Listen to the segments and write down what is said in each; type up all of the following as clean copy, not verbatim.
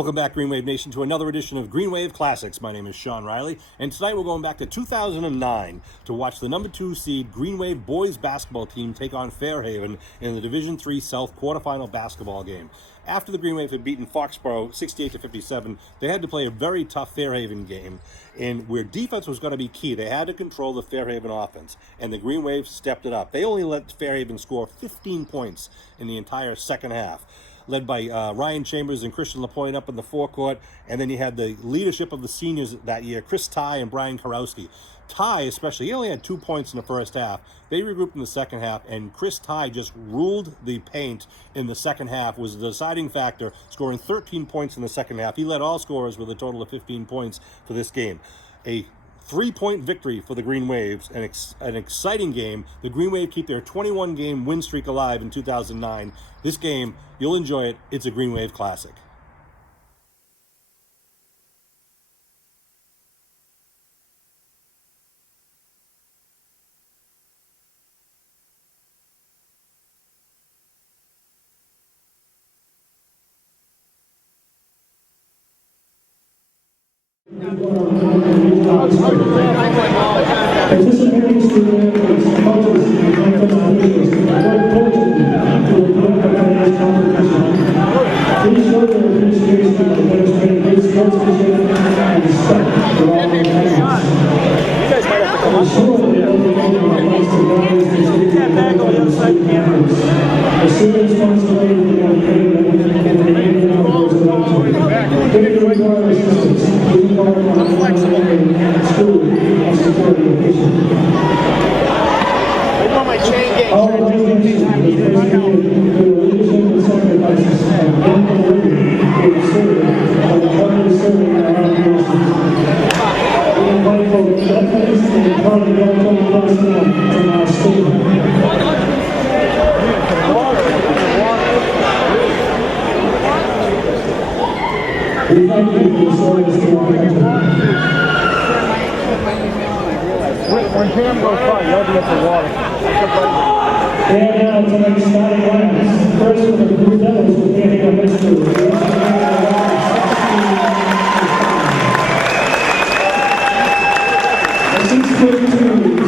Welcome back, Green Wave Nation, to another edition of Green Wave Classics. My name is Sean Riley, and tonight we're going back to 2009 to watch the number 2 seed Green Wave boys basketball team take on Fairhaven in the Division III South quarterfinal basketball game. After the Green Wave had beaten Foxborough 68-57, they had to play a very tough Fairhaven game, and where defense was going to be key, they had to control the Fairhaven offense, and the Green Wave stepped it up. They only let Fairhaven score 15 points in the entire second half, led by Ryan Chambers and Christian LaPointe up in the forecourt. And then you had the leadership of the seniors that year, Chris Ty and Brian Karowski. Ty especially, he only had 2 points in the first half. They regrouped in the second half, and Chris Ty just ruled the paint in the second half, was the deciding factor, scoring 13 points in the second half. He led all scorers with a total of 15 points for this game. A 3-point victory for the Green Waves, an exciting game. The Green Wave keep their 21-game win streak alive in 2009. This game, you'll enjoy it. It's a Green Wave classic. Participating students, coaches, and officials work diligently to organize competition. Please show their appreciation by demonstrating good sportsmanship and respect for all the athletes. Ensure that every member likes to rise and contribute to the student efforts. Assume responsibility for the training and the remaining hours of action. Give regard assistance, taking part in the school and support education. I want my chain gang. All education is dedicated to the leadership and sacrifices of men and women who have served and are currently serving our armed forces. We invite both athletes and current military personnel from our state. We thank you for the service to our country. When Pam goes by, you'll be at the water. And now tonight's starting lineups. First with the Blue Devils will be hitting a mystery. 6'2",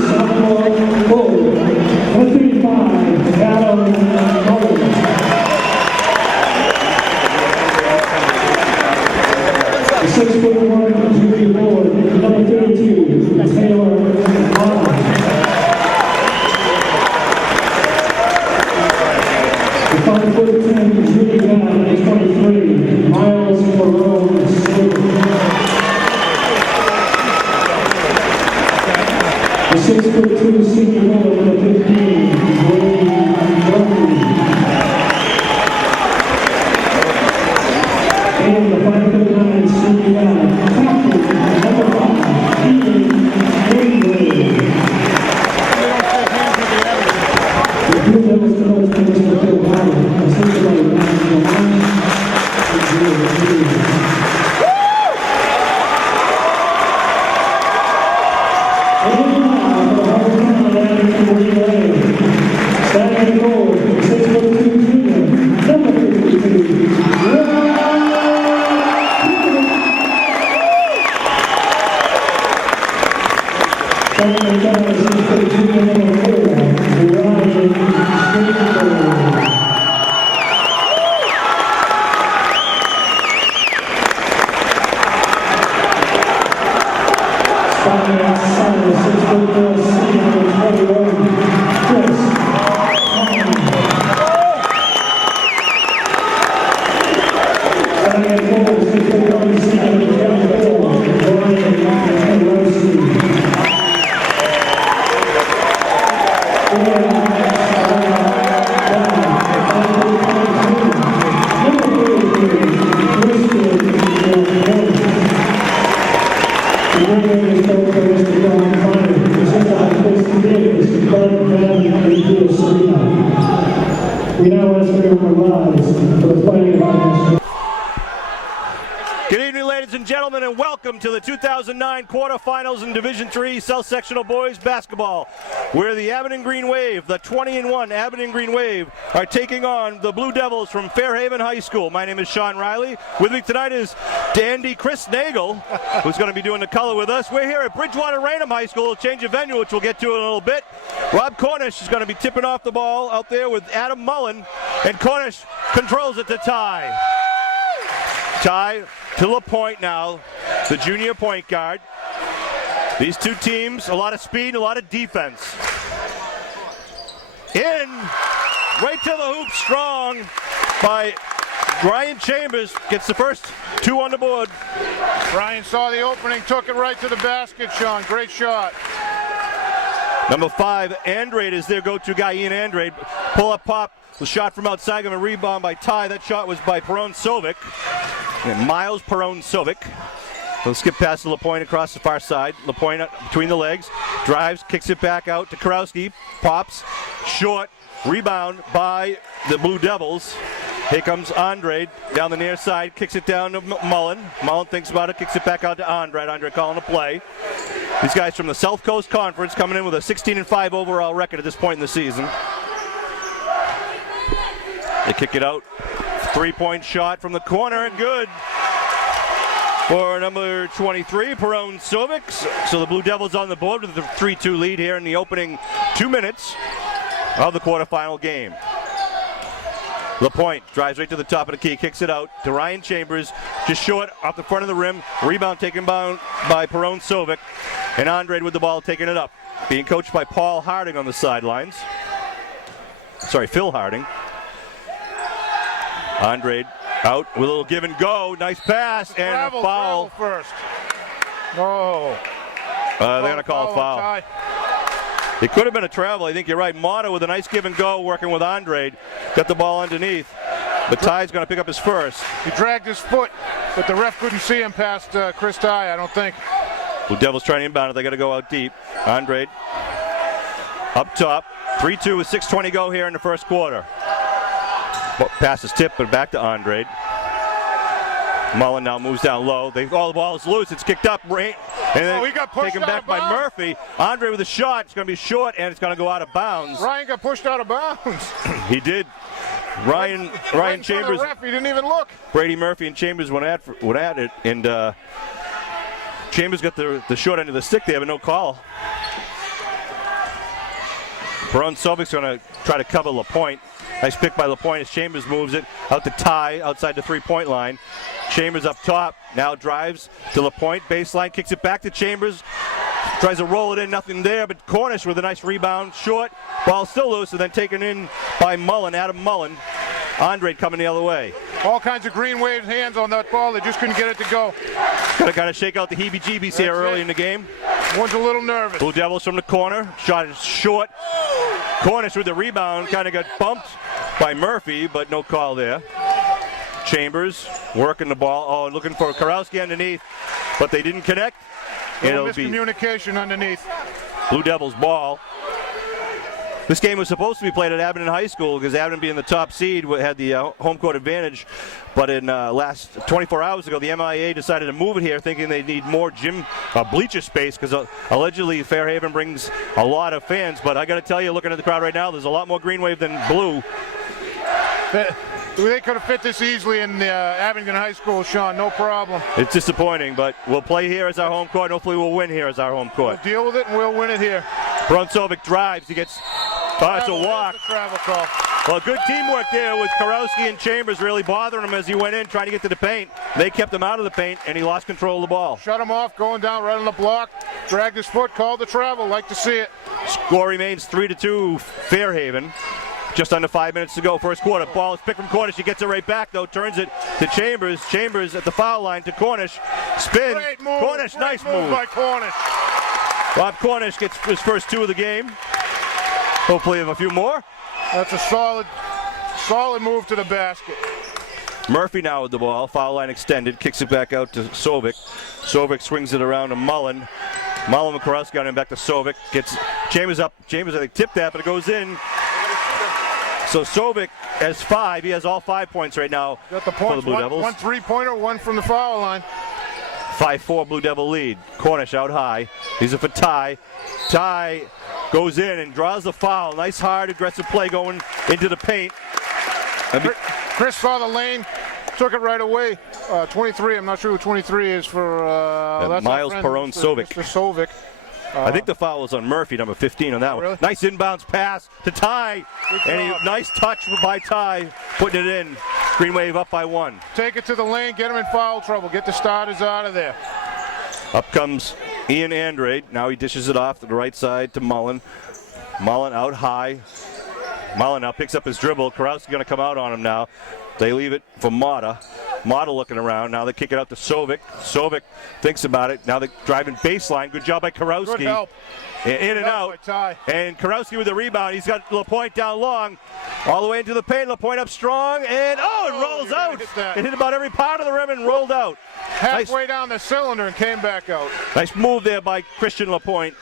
sophomore forward. 135, Adam Mullins. 6'1", junior forward. Number 32, Taylor Hall. 5'10", junior guy, 23, Miles Ferrone Smith. The 6'2" senior forward, number 15, Wayne Murphy. And the 5'9" senior guy, captain, number 5, Ian Greenwood. The Blue Devils coach is Mr. Phil Howard, assisted by Ryan Lamont and Julia Hughes. And now for the Hard County for relay. Standing goal, 6'2" junior, number 52. Standing guard, 6'2" junior, number 4, Ryan Greenwood. Starting outside, 6'4", senior, number 21, Chris Hahn. Starting at goal, 6'1", senior, number 4, Brian Karowski. We now ask everyone to rise for the playing of our national. Good evening, ladies ladies and gentlemen, and welcome to the 2009 quarterfinals in Division III South Sectional Boys Basketball, where the Aberdeen Green Wave, the 20-1 Aberdeen Green Wave, are taking on the Blue Devils from Fairhaven High School. My name is Sean Riley. With me tonight is dandy Chris Nagel, who's going to be doing the color with us. We're here at Bridgewater Raynham High School. We'll change of venue, which we'll get to in a little bit. Rob Cornish is going to be tipping off the ball out there with Adam Mullen, and Cornish controls it to Ty. Ty to LaPointe now, the junior point guard. These two teams, a lot of speed, a lot of defense. In, right to the hoop, strong by Ryan Chambers, gets the first two on the board. Ryan saw the opening, took it right to the basket, Sean. Great shot. Number 5, Andrade is their go-to guy, Ian Andrade. Pull-up pop, the shot from outside, and a rebound by Ty. That shot was by Perone Sovic. And Miles Perone Sovic. He'll skip past LaPointe across the far side. LaPointe between the legs, drives, kicks it back out to Karowski, pops, short, rebound by the Blue Devils. Here comes Andrade down the near side, kicks it down to Mullen. Mullen thinks about it, kicks it back out to Andrade. Andrade calling a play. These guys from the South Coast Conference coming in with a 16-5 overall record at this point in the season. They kick it out. Three-point shot from the corner, and good for number 23, Perone Sovic. So the Blue Devils on the board with a 3-2 lead here in the opening 2 minutes of the quarterfinal game. LaPointe drives right to the top of the key, kicks it out to Ryan Chambers, just short off the front of the rim. Rebound taken by Perone Sovic, and Andrade with the ball taking it up. Being coached by Paul Harding on the sidelines. Sorry, Phil Harding. Andrade out with a little give and go. Nice pass and Travel, a foul. first. No. They're going to call a foul. It could have been a travel. I think you're right. Mata with a nice give and go working with Andrade. Got the ball underneath. But Ty's going to pick up his first. He dragged his foot, but the ref couldn't see him past Chris Ty, I don't think. Blue Devils trying to inbound it. They got to go out deep. Andrade up top. 3-2 with 6:20 go here in the first quarter. Pass is tipped, but back to Andrade. Mullen now moves down low. The ball is loose. It's kicked up. And then he got pushed taken out back of by bounds. Murphy. Andrade with a shot. It's going to be short, and it's going to go out of bounds. Ryan got pushed out of bounds. He did. Ryan Chambers. The ref, he didn't even look. Brady Murphy and Chambers went at it, and Chambers got the short end of the stick there, but no call. Perone Sovic's going to try to cover LaPointe. Nice pick by LaPointe as Chambers moves it out to Ty outside the three-point line. Chambers up top, now drives to LaPointe, baseline, kicks it back to Chambers, tries to roll it in, nothing there, but Cornish with a nice rebound, short, ball still loose, and then taken in by Mullen, Adam Mullen. Andrade coming the other way. All kinds of Green Wave hands on that ball, they just couldn't get it to go. Gotta kind of shake out the heebie-jeebies here early in the game. One's a little nervous. Blue Devils from the corner, shot is short. Cornish with the rebound, kind of got bumped by Murphy, but no call there. Chambers working the ball, looking for Karowski underneath, but they didn't connect. Little It'll be miscommunication underneath. Blue Devils ball. This game was supposed to be played at Aberdeen High School because Aberdeen being the top seed had the home court advantage, but in last 24 hours ago, the MIA decided to move it here thinking they need more gym bleacher space because allegedly Fairhaven brings a lot of fans, but I got to tell you, looking at the crowd right now, there's a lot more Green Wave than Blue. They could have fit this easily in Abington High School, Sean, no problem. It's disappointing, but we'll play here as our home court, and hopefully we'll win here as our home court. We'll deal with it and we'll win it here. Brunsovic drives, he gets, it's a walk. Travel call. Well, good teamwork there with Karowski and Chambers really bothering him as he went in, trying to get to the paint. They kept him out of the paint, and he lost control of the ball. Shut him off, going down right on the block, dragged his foot, called the travel, like to see it. Score remains 3-2 Fairhaven. Just under 5 minutes to go, first quarter. Ball is picked from Cornish. He gets it right back, though. Turns it to Chambers. Chambers at the foul line to Cornish. Spin. Great move. Cornish, Great nice move. by Cornish. Rob Cornish gets his first two of the game. Hopefully have a few more. That's a solid move to the basket. Murphy now with the ball. Foul line extended. Kicks it back out to Sovic. Sovic swings it around to Mullen. Mullen and Karowski got him back to Sovic. Gets Chambers up. Chambers, I think, tipped that, but it goes in. So Sovic has 5. He has all 5 points right now Got the for the points. Blue Devils. One three-pointer, one from the foul line. 5-4 Blue Devil lead. Cornish out high. These are for Ty. Ty goes in and draws the foul. Nice, hard, aggressive play going into the paint. Chris saw the lane, took it right away. 23, I'm not sure who 23 is for. That's Miles Perron-Sovic. Mr. Sovic. I think the foul was on Murphy, number 15 on that one. Really? Nice inbounds pass to Ty. Nice touch by Ty, putting it in. Green Wave up by 1. Take it to the lane, get him in foul trouble. Get the starters out of there. Up comes Ian Andrade. Now he dishes it off to the right side to Mullen. Mullen out high. Mullen now picks up his dribble. Karowski's going to come out on him now. They leave it for Mata. Mata looking around. Now they kick it out to Sovic. Sovic thinks about it. Now they're driving baseline. Good job by Karowski. Good help. In and out. And Karowski with the rebound. He's got LaPointe down long. All the way into the paint. LaPointe up strong. And it rolls out. It hit about every part of the rim and rolled out. Halfway down the cylinder and came back out. Nice move there by Christian LaPointe.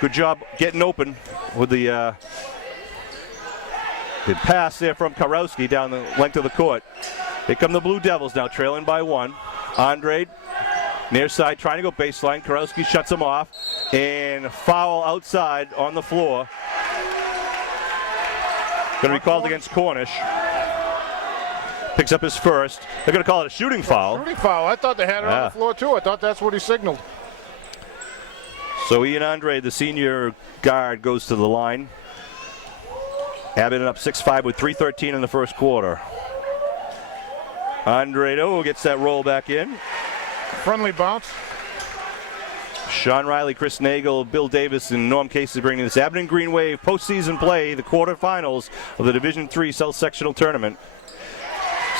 Good job getting open with the pass there from Karowski down the length of the court. Here come the Blue Devils now, trailing by 1. Andrade, near side, trying to go baseline. Karowski shuts him off. And foul outside on the floor. Going to be called against Cornish. Picks up his first. They're going to call it a shooting foul. Shooting foul. I thought they had it on the floor, too. I thought that's what he signaled. So Ian Andrade, the senior guard, goes to the line. Abbott up 6-5 with 3:13 in the first quarter. Andrade gets that roll back in. Friendly bounce. Sean Riley, Chris Nagel, Bill Davis, and Norm Casey bringing this Abington Green Wave postseason play, the quarterfinals of the Division III South Sectional Tournament.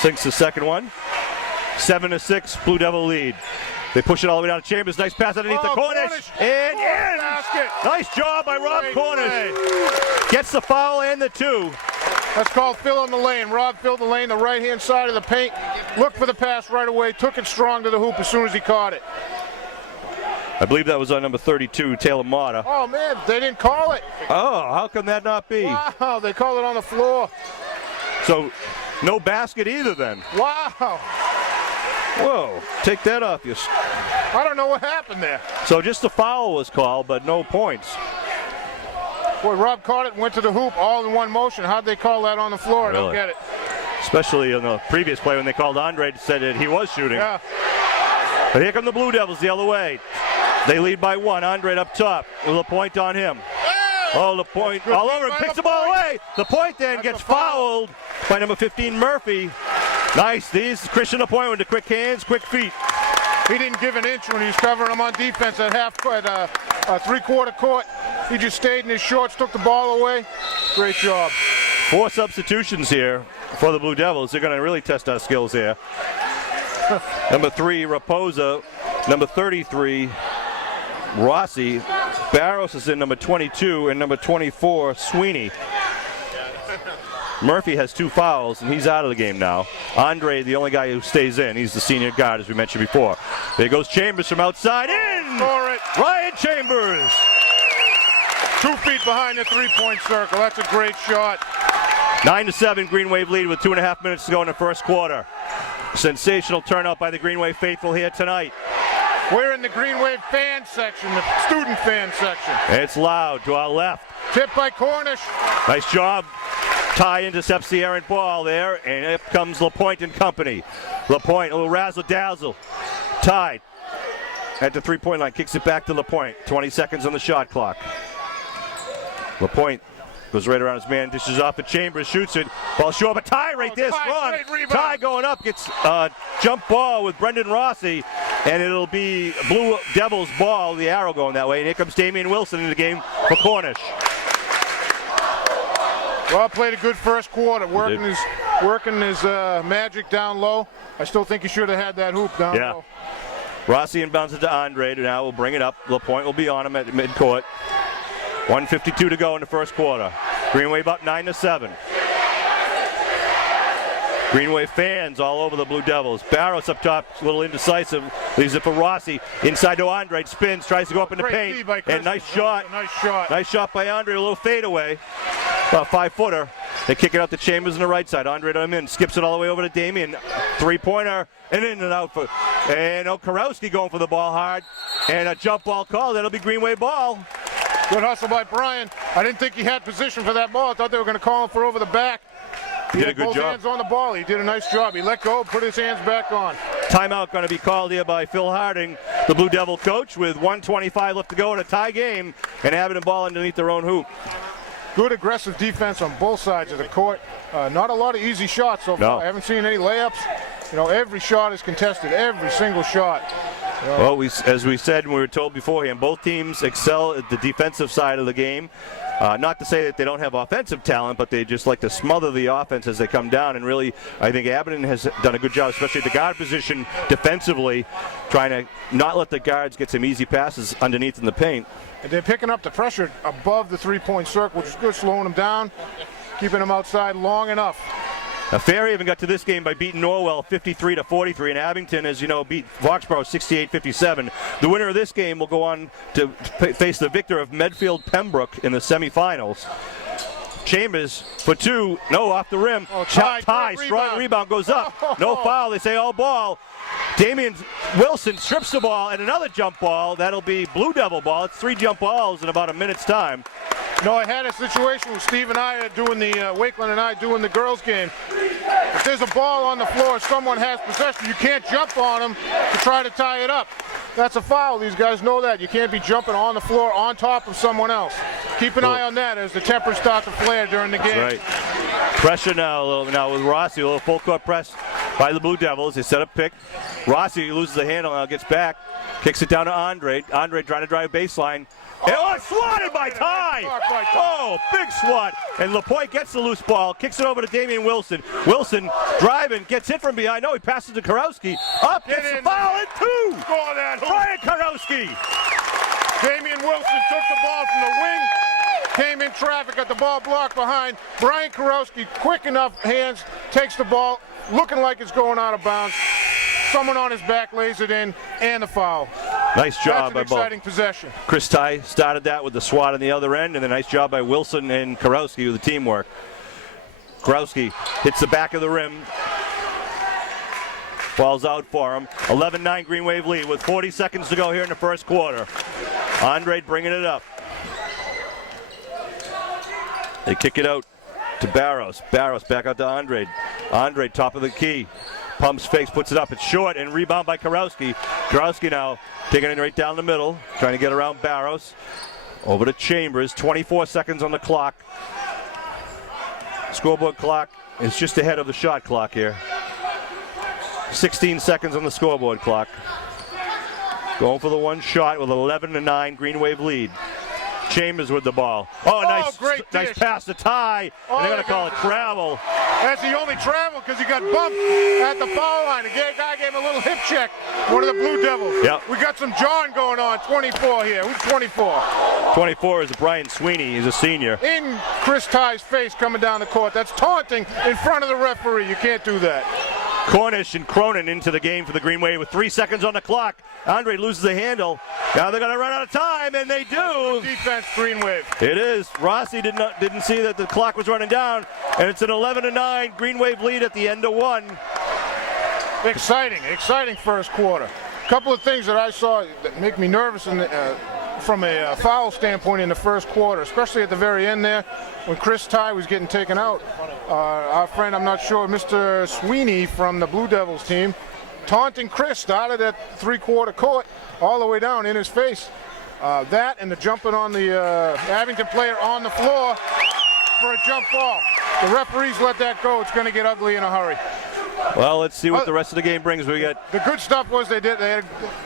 Sinks the second one. 7-6, Blue Devil lead. They push it all the way down to Chambers. Nice pass underneath the Cornish. And in! Nice job by Rob Cornish. Gets the foul and the 2. That's called fill in the lane. Rob filled the lane, the right-hand side of the paint. Looked for the pass right away. Took it strong to the hoop as soon as he caught it. I believe that was on number 32, Taylor Mata. Oh, man, they didn't call it. Oh, how can that not be? Wow, they called it on the floor. So, no basket either then. Wow. Whoa, take that off you. I don't know what happened there. So just the foul was called, but no points. Boy, Rob caught it and went to the hoop all in one motion. How'd they call that on the floor? Really? I don't get it. Especially in the previous play when they called Andre, said that he was shooting. Yeah. But here come the Blue Devils the other way. They lead by 1. Andre up top with LaPointe on him. Oh, LaPointe all over him, picks the ball away. LaPointe then gets fouled by number 15, Murphy. Nice. These Christian LaPointe with the quick hands, quick feet. He didn't give an inch when he was covering him on defense at three-quarter court. He just stayed in his shorts, took the ball away. Great job. 4 substitutions here for the Blue Devils. They're going to really test our skills here. Number 3, Raposa. Number 33, Rossi. Barros is in number 22, and number 24, Sweeney. Murphy has 2 fouls, and he's out of the game now. Andre, the only guy who stays in. He's the senior guard, as we mentioned before. There goes Chambers from outside. In! Score it. Ryan Chambers. 2 feet behind the three-point circle. That's a great shot. 9-7, Green Wave lead with 2.5 minutes to go in the first quarter. Sensational turnout by the Green Wave faithful here tonight. We're in the Green Wave fan section, the student fan section. It's loud to our left. Tipped by Cornish. Nice job. Ty intercepts the errant ball there, and up comes LaPointe and company. LaPointe, a little razzle-dazzle. Tied at the three-point line, kicks it back to LaPointe. 20 seconds on the shot clock. LaPointe goes right around his man, dishes off at Chambers, shoots it. Ball short, but Ty right there, strong. Ty going up, gets a jump ball with Brendan Rossi, and it'll be Blue Devils ball, the arrow going that way. And here comes Damian Wilson in the game for Cornish. Rob played a good first quarter, working his magic down low. I still think he should have had that hoop down low. Rossi inbounds it to Andre, and now we'll bring it up. LaPointe will be on him at midcourt. 1:52 to go in the first quarter. Green Wave up 9-7. Green Wave fans all over the Blue Devils. Barros up top, a little indecisive, leaves it for Rossi. Inside to Andre, spins, tries to go up in the paint. And nice shot. Nice shot. Nice shot by Andre, a little fadeaway. About 5-footer. They kick it out to Chambers on the right side. Andre to him in, skips it all the way over to Damian. 3-pointer, and in and out for And Karowski going for the ball hard. And a jump ball call. That'll be Green Wave ball. Good hustle by Brian. I didn't think he had position for that ball. I thought they were going to call him for over the back. He did a had good both job. hands on the ball. He did a nice job. He let go, put his hands back on. Timeout going to be called here by Phil Harding, the Blue Devil coach, with 1:25 left to go in a tie game, and having a ball underneath their own hoop. Good aggressive defense on both sides of the court. Not a lot of easy shots so far. No. I haven't seen any layups. Every shot is contested, every single shot. Well, as we said and we were told beforehand, both teams excel at the defensive side of the game. Not to say that they don't have offensive talent, but they just like to smother the offense as they come down. And really, I think Abington has done a good job, especially at the guard position defensively, trying to not let the guards get some easy passes underneath in the paint. And they're picking up the pressure above the three-point circle, which is good, slowing them down, keeping them outside long enough. Now, Fairhaven got to this game by beating Norwell 53-43, and Abington, as you know, beat Foxborough 68-57. The winner of this game will go on to face the victor of Medfield Pembroke in the semifinals. Chambers for two, no, off the rim. Tie, strong rebound goes up. No foul, they say all ball. Damian Wilson strips the ball, and another jump ball. That'll be Blue Devil ball. It's 3 jump balls in about a minute's time. I had a situation with Steve and I doing the, Wakeland and I doing the girls game. If there's a ball on the floor, someone has possession, you can't jump on them to try to tie it up. That's a foul. These guys know that. You can't be jumping on the floor on top of someone else. Keep an eye on that as the tempers start to flare during the game. That's right. Pressure now with Rossi, a little full court press by the Blue Devils. They set up pick. Rossi loses the handle, now gets back, kicks it down to Andre. Andre trying to drive baseline. And swatted by Ty! Oh, big swat. And LaPointe gets the loose ball, kicks it over to Damian Wilson. Wilson driving, gets hit from behind. No, he passes to Karowski. Up, gets the foul, and 2! Score that. Brian Karowski! Damian Wilson took the ball from the wing, came in traffic, got the ball blocked behind. Brian Karowski, quick enough hands, takes the ball, looking like it's going out of bounds. Someone on his back lays it in, and the foul. Nice job by both. That's an exciting possession. Chris Ty started that with the swat on the other end, and a nice job by Wilson and Karowski with the teamwork. Karowski hits the back of the rim. Falls out for him. 11-9 Green Wave lead with 40 seconds to go here in the first quarter. Andre bringing it up. They kick it out to Barros. Barros back out to Andre. Andre top of the key. Pumps fakes, puts it up. It's short and rebound by Karowski. Karowski now taking it right down the middle, trying to get around Barros. Over to Chambers. 24 seconds on the clock. Scoreboard clock is just ahead of the shot clock here. 16 seconds on the scoreboard clock. Going for the one shot with 11-9 Green Wave lead. Chambers with the ball. Nice pass to Ty. And they're going to call it travel. That's the only travel because he got bumped at the foul line. The guy gave him a little hip check. One of the Blue Devils. Yep. We got some John going on. 24 here. Who's 24? 24 is Brian Sweeney. He's a senior. In Chris Ty's face coming down the court. That's taunting in front of the referee. You can't do that. Cornish and Cronin into the game for the Green Wave with 3 seconds on the clock. Andre loses the handle. Now they're going to run out of time, and they do. Defense, Green Wave. It is. Rossi didn't see that the clock was running down, and it's an 11-9 Green Wave lead at the end of one. Exciting first quarter. A couple of things that I saw that make me nervous from a foul standpoint in the first quarter, especially at the very end there when Chris Ty was getting taken out. Our friend, I'm not sure, Mr. Sweeney from the Blue Devils team, taunting Chris, started at three-quarter court all the way down in his face. That and the jumping on the Abington player on the floor for a jump ball. The referees let that go. It's going to get ugly in a hurry. Well, let's see what the rest of the game brings. We got the good stuff was they had a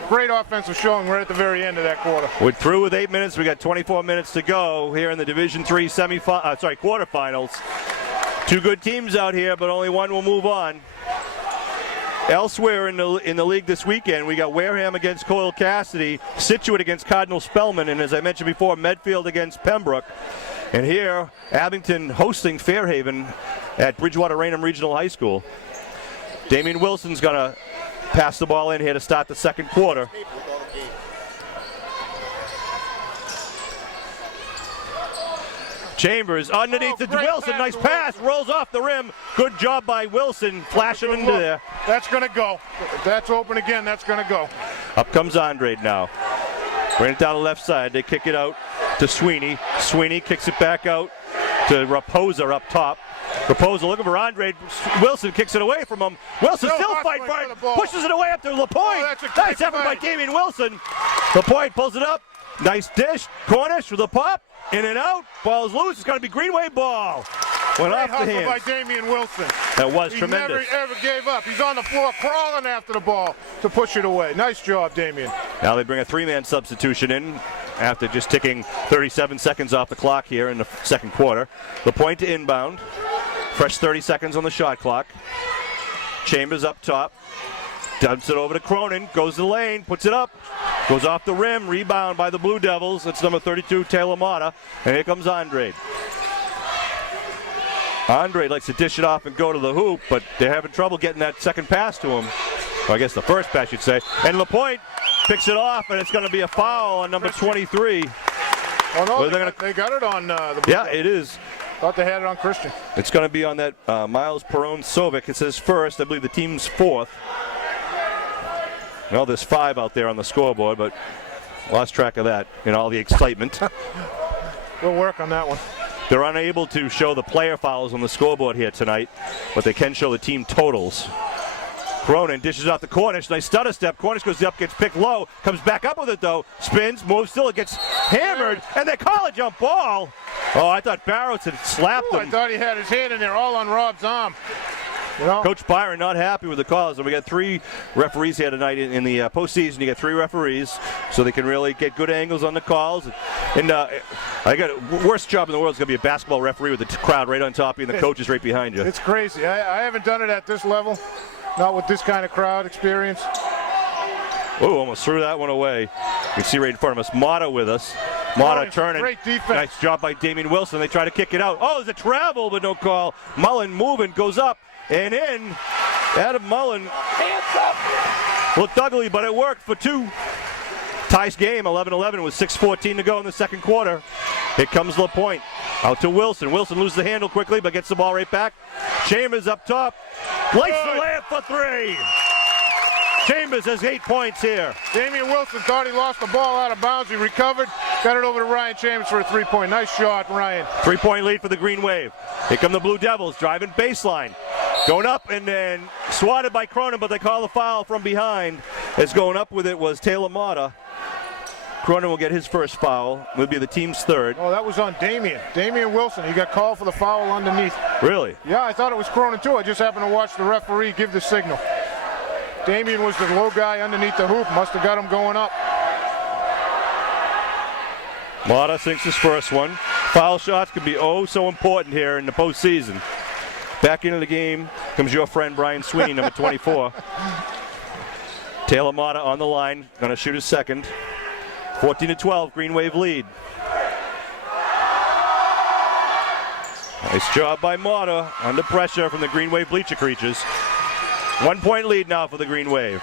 great offensive showing right at the very end of that quarter. We're through with 8 minutes. We got 24 minutes to go here in the Division III quarterfinals. Two good teams out here, but only one will move on. Elsewhere in the league this weekend, we got Wareham against Coyle Cassidy, Situate against Cardinal Spellman, and as I mentioned before, Medfield against Pembroke. And here, Abington hosting Fairhaven at Bridgewater Raynham Regional High School. Damian Wilson's going to pass the ball in here to start the second quarter. Chambers underneath to great Wilson. pass Nice to pass. Wilson. Rolls off the rim. Good job by Wilson. Flashing Good into look. there. That's going to go. If that's open again, that's going to go. Up comes Andre now. Bring it down the left side. They kick it out to Sweeney. Sweeney kicks it back out to Raposa up top. Raposa looking for Andre. Wilson kicks it away from him. Wilson No, still hustling fighting for for the it. ball. Pushes it away up to LaPointe. that's a great Nice effort by fight. Damian Wilson. LaPointe pulls it up. Nice dish. Cornish with a pop. In and out. Ball's loose. It's going to be Greenway ball. Went Great off the hustle by hands. Damian Wilson. That was He tremendous. never, ever gave up. He's on the floor crawling after the ball to push it away. Nice job, Damian. Now they bring a three-man substitution in after just ticking 37 seconds off the clock here in the second quarter. LaPointe to inbound. Fresh 30 seconds on the shot clock. Chambers up top. Dumps it over to Cronin. Goes to the lane. Puts it up. Goes off the rim. Rebound by the Blue Devils. That's number 32, Taylor Mata. And here comes Andre. Andre likes to dish it off and go to the hoop, but they're having trouble getting that second pass to him. Or I guess the first pass, you'd say. And LaPointe picks it off, and it's going to be a foul on number 23. Oh, no, Well, they got it on the Yeah, it is. Thought they had it on Christian. It's going to be on that Miles Perone-Sovic. It says first. I believe the team's fourth. Well, there's 5 out there on the scoreboard, but lost track of that in all the excitement. We'll work on that one. They're unable to show the player fouls on the scoreboard here tonight, but they can show the team totals. Cronin dishes out the Cornish. Nice stutter step. Cornish goes up, gets picked low, comes back up with it though. Spins, moves, still it gets hammered, and they call a jump ball. Oh, I thought Barrows had slapped Ooh, I him. thought he had his hand in there all on Rob's arm. You know? Coach Byron not happy with the calls, and we got 3 referees here tonight in the postseason. You get 3 referees, so they can really get good angles on the calls. And I got worst job in the world is going to be a basketball referee with the crowd right on top of you and the coaches right behind you. It's crazy. I haven't done it at this level, not with this kind of crowd experience. Oh, almost threw that one away. You can see right in front of us, Mata with us. Mata Nice, turning. great defense. Nice job by Damian Wilson. They try to kick it out. Oh, there's a travel, but no call. Mullen moving, goes up and in. Adam Mullen looked ugly, but it worked for 2. Ties game, 11-11 with 6:14 to go in the second quarter. Here comes LaPointe. Out to Wilson. Wilson loses the handle quickly, but gets the ball right back. Chambers up top. Lights the layup for 3. Chambers has 8 points here. Damian Wilson thought he lost the ball out of bounds. He recovered, got it over to Ryan Chambers for a 3-point. Nice shot, Ryan. 3-point lead for the Green Wave. Here come the Blue Devils, driving baseline. Going up and then swatted by Cronin, but they call the foul from behind. As going up with it was Taylor Mata. Cronin will get his first foul. Will be the team's third. Oh, that was on Damian. Damian Wilson. He got called for the foul underneath. Really? Yeah, I thought it was Cronin too. I just happened to watch the referee give the signal. Damian was the low guy underneath the hoop. Must have got him going up. Mata sinks his first one. Foul shots can be oh so important here in the postseason. Back into the game comes your friend Brian Sweeney, number 24. Taylor Mata on the line, going to shoot his second. 14-12, Green Wave lead. Nice job by Mata, under pressure from the Green Wave bleacher creatures. 1-point lead now for the Green Wave.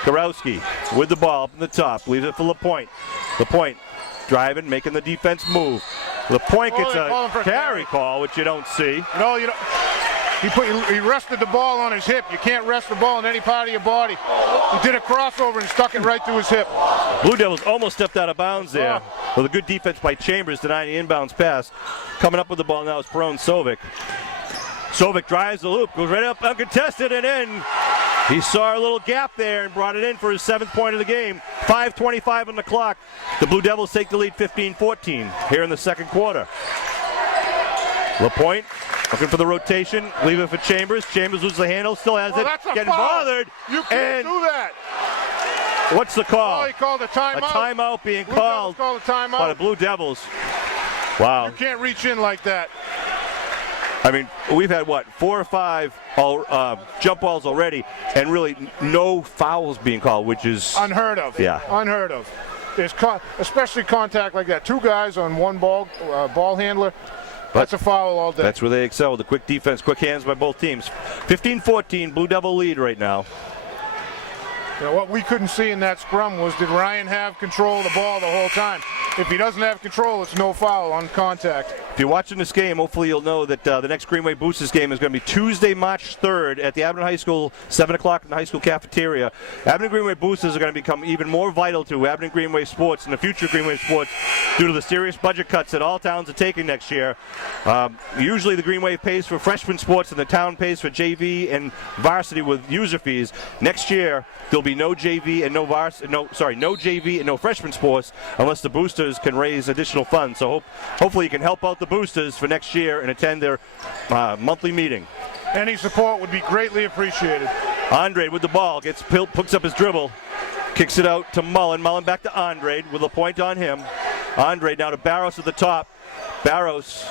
Karowski with the ball up in the top, leaves it for LaPointe. LaPointe driving, making the defense move. LaPointe gets a carry call, which you don't see. He rested the ball on his hip. You can't rest the ball in any part of your body. He did a crossover and stuck it right through his hip. Blue Devils almost stepped out of bounds there. With a good defense by Chambers denying the inbounds pass. Coming up with the ball now is Perone-Sovic. Sovic drives the loop, goes right up uncontested and in. He saw a little gap there and brought it in for his 7th point of the game. 5:25 on the clock. The Blue Devils take the lead 15-14 here in the second quarter. LaPointe looking for the rotation, leave it for Chambers. Chambers loses the handle, still has it, that's a getting foul. bothered. You can't do that. What's the call? Oh, he called a timeout. A timeout being Blue called Devils called a timeout. by the Blue Devils. Wow. You can't reach in like that. I mean, we've had, 4 or 5 jump balls already, and really no fouls being called, which is unheard of. Yeah. Unheard of. There's especially contact like that. 2 guys on 1 ball handler. That's a foul all day. That's where they excel. The quick defense, quick hands by both teams. 15-14, Blue Devil lead right now. You know, what we couldn't see in that scrum was, did Ryan have control of the ball the whole time? If he doesn't have control, it's no foul on contact. If you're watching this game, hopefully you'll know that the next Green Wave Boosters game is going to be Tuesday, March 3rd at the Abingdon High School, 7 o'clock in the high school cafeteria. Abingdon Green Wave Boosters are going to become even more vital to Abingdon Green Wave sports and the future of Green Wave sports due to the serious budget cuts that all towns are taking next year. Usually the Green Wave pays for freshman sports and the town pays for JV and varsity with user fees. Next year, there'll be no JV and no JV and no freshman sports unless the boosters can raise additional funds. So hopefully you can help out the boosters for next year and attend their monthly meeting. Any support would be greatly appreciated. Andre with the ball, picks up his dribble, kicks it out to Mullen. Mullen back to Andre with a point on him. Andre now to Barros at the top. Barros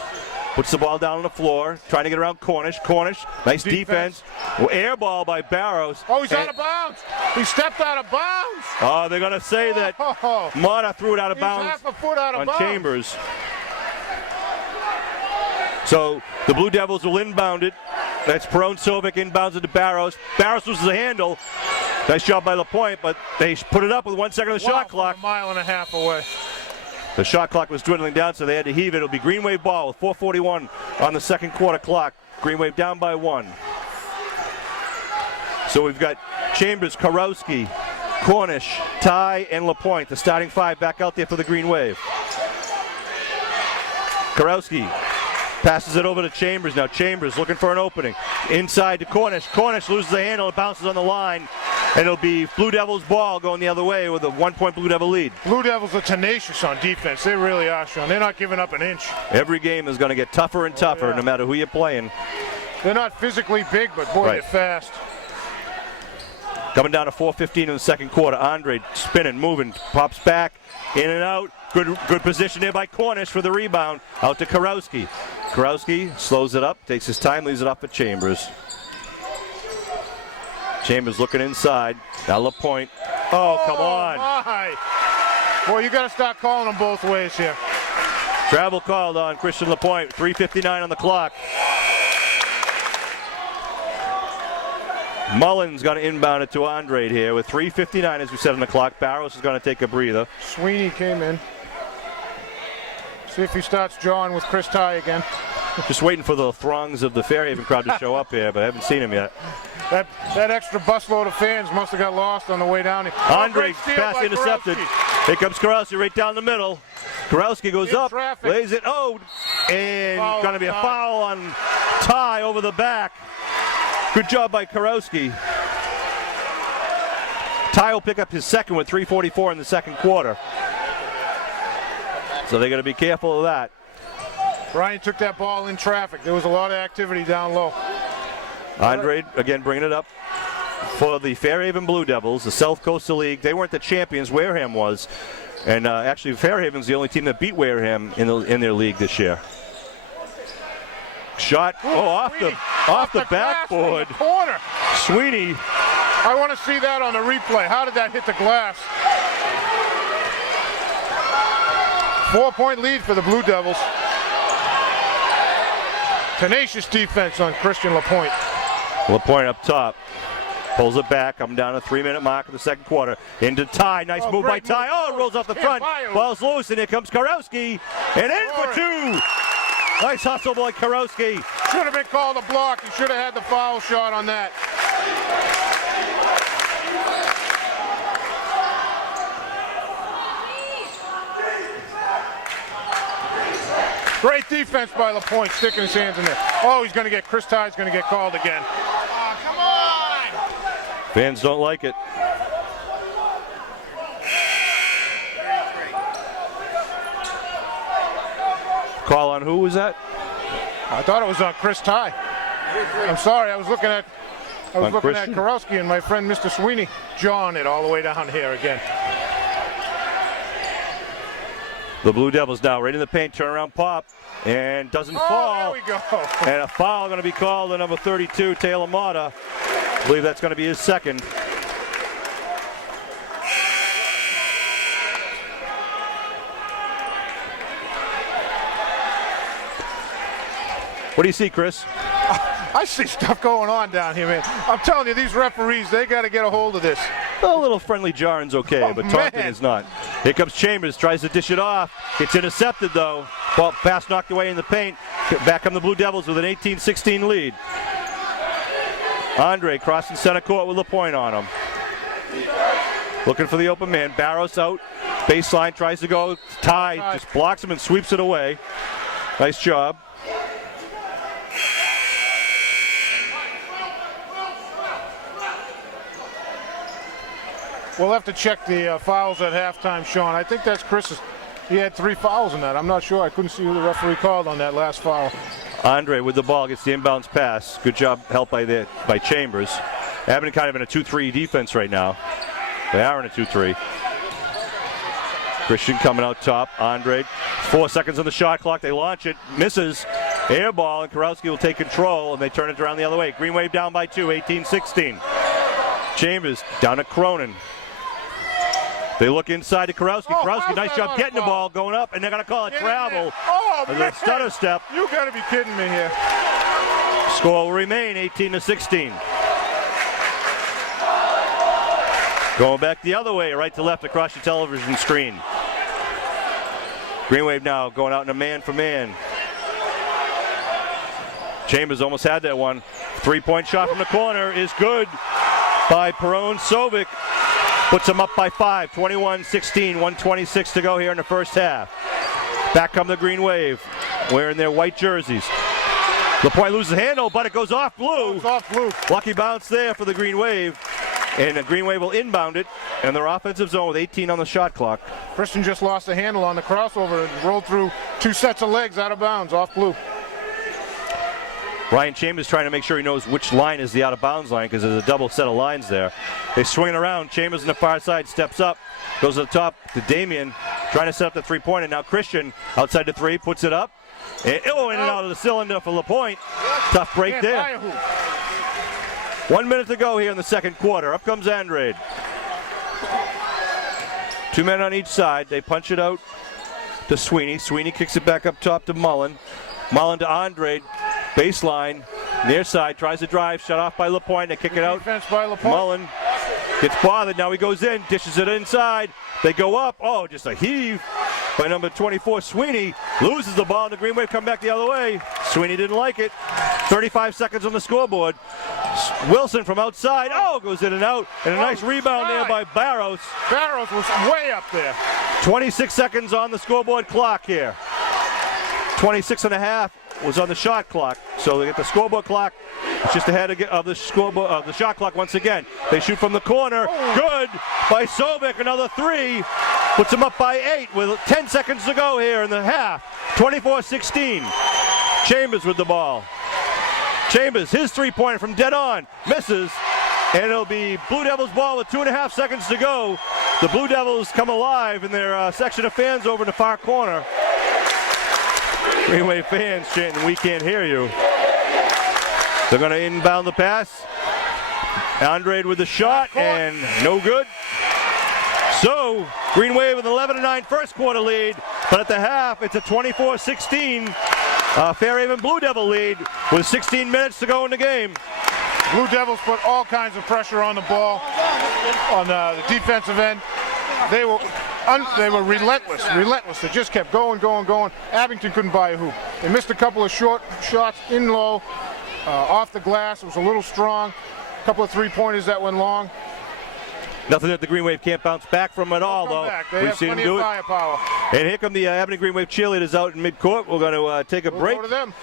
puts the ball down on the floor, trying to get around Cornish. Cornish, nice defense. Air ball by Barros. Oh, he's out of bounds. He stepped out of bounds. Oh, they're going to say that Mata threw it out of bounds half a foot out of bounds. Chambers. So the Blue Devils will inbound it. That's Perone Sovic inbounds it to Barros. Barros loses the handle. Nice job by LaPointe, but they put it up with 1 second of the shot clock. A mile and a half away. The shot clock was dwindling down, so they had to heave it. It'll be Green Wave ball with 4:41 on the second quarter clock. Green Wave down by 1. So we've got Chambers, Karowski, Cornish, Ty, and LaPointe, the starting 5 back out there for the Green Wave. Karowski passes it over to Chambers. Now Chambers looking for an opening. Inside to Cornish. Cornish loses the handle. It bounces on the line. And it'll be Blue Devils ball going the other way with a 1-point Blue Devil lead. Blue Devils are tenacious on defense. They really are, Sean. They're not giving up an inch. Every game is going to get tougher and tougher no matter who you're playing. They're not physically big, but boy, they're fast. Coming down to 4:15 in the second quarter. Andre spinning, moving, pops back, in and out. Good position there by Cornish for the rebound. Out to Karowski. Karowski slows it up, takes his time, leaves it off at Chambers. Chambers looking inside. Now LaPointe. Oh, come on. My. Boy, you got to start calling them both ways here. Travel called on Christian LaPointe. 3:59 on the clock. Mullen's going to inbound it to Andre here with 3:59 as we said on the clock. Barros is going to take a breather. Sweeney came in. See if he starts jawing with Chris Ty again. Just waiting for the throngs of the Fairhaven crowd to show up here, but I haven't seen him yet. That extra busload of fans must have got lost on the way down here. Andre, pass intercepted. Here comes Karowski right down the middle. Karowski goes up, lays it, and going to be a foul on Ty over the back. Good job by Karowski. Ty will pick up his second with 3:44 in the second quarter. So they're going to be careful of that. Brian took that ball in traffic. There was a lot of activity down low. Andre, again, bringing it up for the Fairhaven Blue Devils, the South Coastal League. They weren't the champions. Wareham was. And actually, Fairhaven's the only team that beat Wareham in their league this year. Shot, off the backboard. The corner. Sweeney. I want to see that on the replay. How did that hit the glass? 4-point lead for the Blue Devils. Tenacious defense on Christian LaPointe. LaPointe up top. Pulls it back. I'm down to 3-minute mark of the second quarter. Into Ty. Nice move by Ty. It rolls off the front. Ball's loose, and here comes Karowski. And in for 2. Nice hustle by Karowski. Should have been called a block. He should have had the foul shot on that. Great defense by LaPointe, sticking his hands in there. Oh, he's going to get, Chris Ty's going to get called again. Oh, come on! Fans don't like it. Call on who was that? I thought it was on Chris Ty. I'm sorry, I was looking at Karowski and my friend Mr. Sweeney jawing it all the way down here again. The Blue Devils now right in the paint, turnaround pop, and doesn't fall. There we go. And a foul going to be called on number 32, Taylor Mata. I believe that's going to be his second. What do you see, Chris? I see stuff going on down here, man. I'm telling you, these referees, they got to get a hold of this. A little friendly jarring's okay, but taunting is not. Here comes Chambers, tries to dish it off. Gets intercepted though. Ball pass knocked away in the paint. Back come the Blue Devils with an 18-16 lead. Andre crossing center court with a point on him. Looking for the open man. Barros out. Baseline tries to go. Ty just blocks him and sweeps it away. Nice job. We'll have to check the fouls at halftime, Sean. I think that's Chris's. He had 3 fouls in that. I'm not sure. I couldn't see who the referee called on that last foul. Andre with the ball gets the inbounds pass. Good job helped by Chambers. Abington kind of in a 2-3 defense right now. They are in a 2-3. Christian coming out top. Andre, 4 seconds on the shot clock. They launch it, misses. Air ball, and Karowski will take control, and they turn it around the other way. Green Wave down by 2, 18-16. Chambers down to Cronin. They look inside to Karowski. Karowski, nice job getting the ball, going up, and they're going to call it travel. Oh, man. A stutter step. You got to be kidding me here. Score will remain 18-16. Going back the other way, right to left across your television screen. Green Wave now going out in a man-for-man. Chambers almost had that one. 3-point shot from the corner is good by Perone Sovic. Puts them up by 5, 21-16, 1:26 to go here in the first half. Back come the Green Wave, wearing their white jerseys. LaPointe loses the handle, but it goes off blue. It's off blue. Lucky bounce there for the Green Wave. And the Green Wave will inbound it in their offensive zone with 18 on the shot clock. Christian just lost the handle on the crossover and rolled through 2 sets of legs out of bounds, off blue. Ryan Chambers trying to make sure he knows which line is the out-of-bounds line because there's a double set of lines there. They swing it around. Chambers on the far side steps up, goes to the top to Damian, trying to set up the three-pointer. Now Christian outside the 3, puts it up. And, in and out of the cylinder for LaPointe. Tough break there. 1 minute to go here in the second quarter. Up comes Andrade. 2 men on each side. They punch it out to Sweeney. Sweeney kicks it back up top to Mullen. Mullen to Andrade. Baseline, near side, tries to drive, shut off by LaPointe. They kick it out. Defense by LaPointe. Mullen gets bothered. Now he goes in, dishes it inside. They go up. Oh, just a heave by number 24, Sweeney. Loses the ball, and the Green Wave come back the other way. Sweeney didn't like it. 35 seconds on the scoreboard. Wilson from outside. Oh, goes in and out. And a nice rebound there by Barros. Barros was way up there. 26 seconds on the scoreboard clock here. 26 and a half was on the shot clock, so they get the scoreboard clock. It's just ahead of the scoreboard of the shot clock once again. They shoot from the corner. Good by Sovic. Another 3 puts them up by 8 with 10 seconds to go here in the half. 24-16. Chambers with the ball. Chambers, his 3-pointer from dead on, misses, and it'll be Blue Devils ball with 2.5 seconds to go. The Blue Devils come alive in their section of fans over in the far corner. Green Wave fans chanting, "We can't hear you." They're going to inbound the pass. Andrade with the shot, and no good. So, Green Wave with an 11-9 first quarter lead, but at the half, it's a 24-16 Fairhaven Blue Devil lead with 16 minutes to go in the game. Blue Devils put all kinds of pressure on the ball on the defensive end. They were relentless. They just kept going. Abington couldn't buy a hoop. They missed a couple of short shots in low, off the glass. It was a little strong. A couple of 3-pointers that went long. Nothing that the Green Wave can't bounce back from at all, though. We've seen them do it. Firepower. And here come the Abington Green Wave cheerleaders out in midcourt. We're going to take a break. Go to them.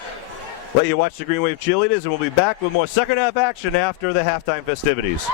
Let you watch the Green Wave cheerleaders, and we'll be back with more second half action after the halftime festivities.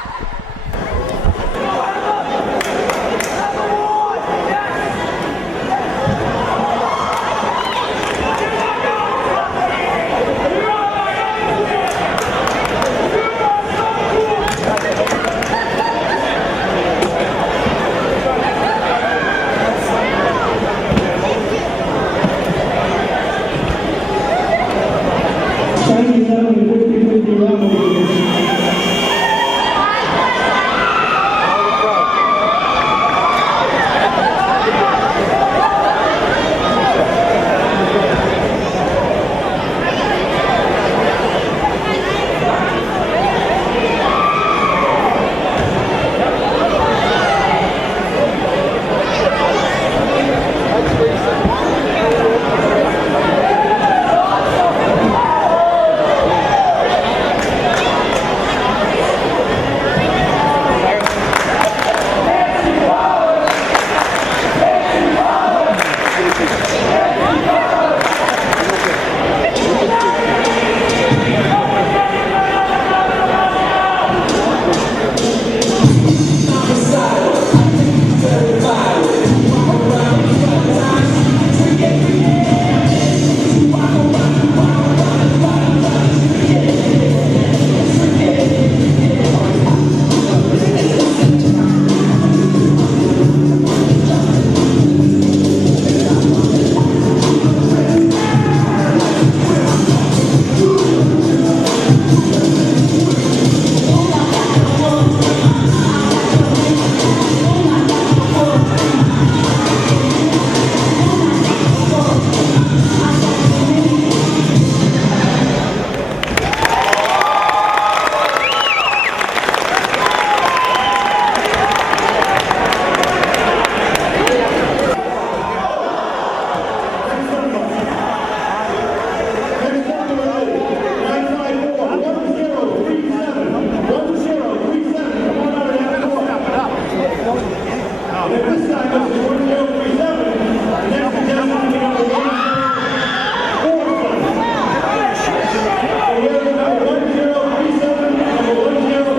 this time goes to 1037. The next contestant will be number 1047. So we have number 1037 and number 1047.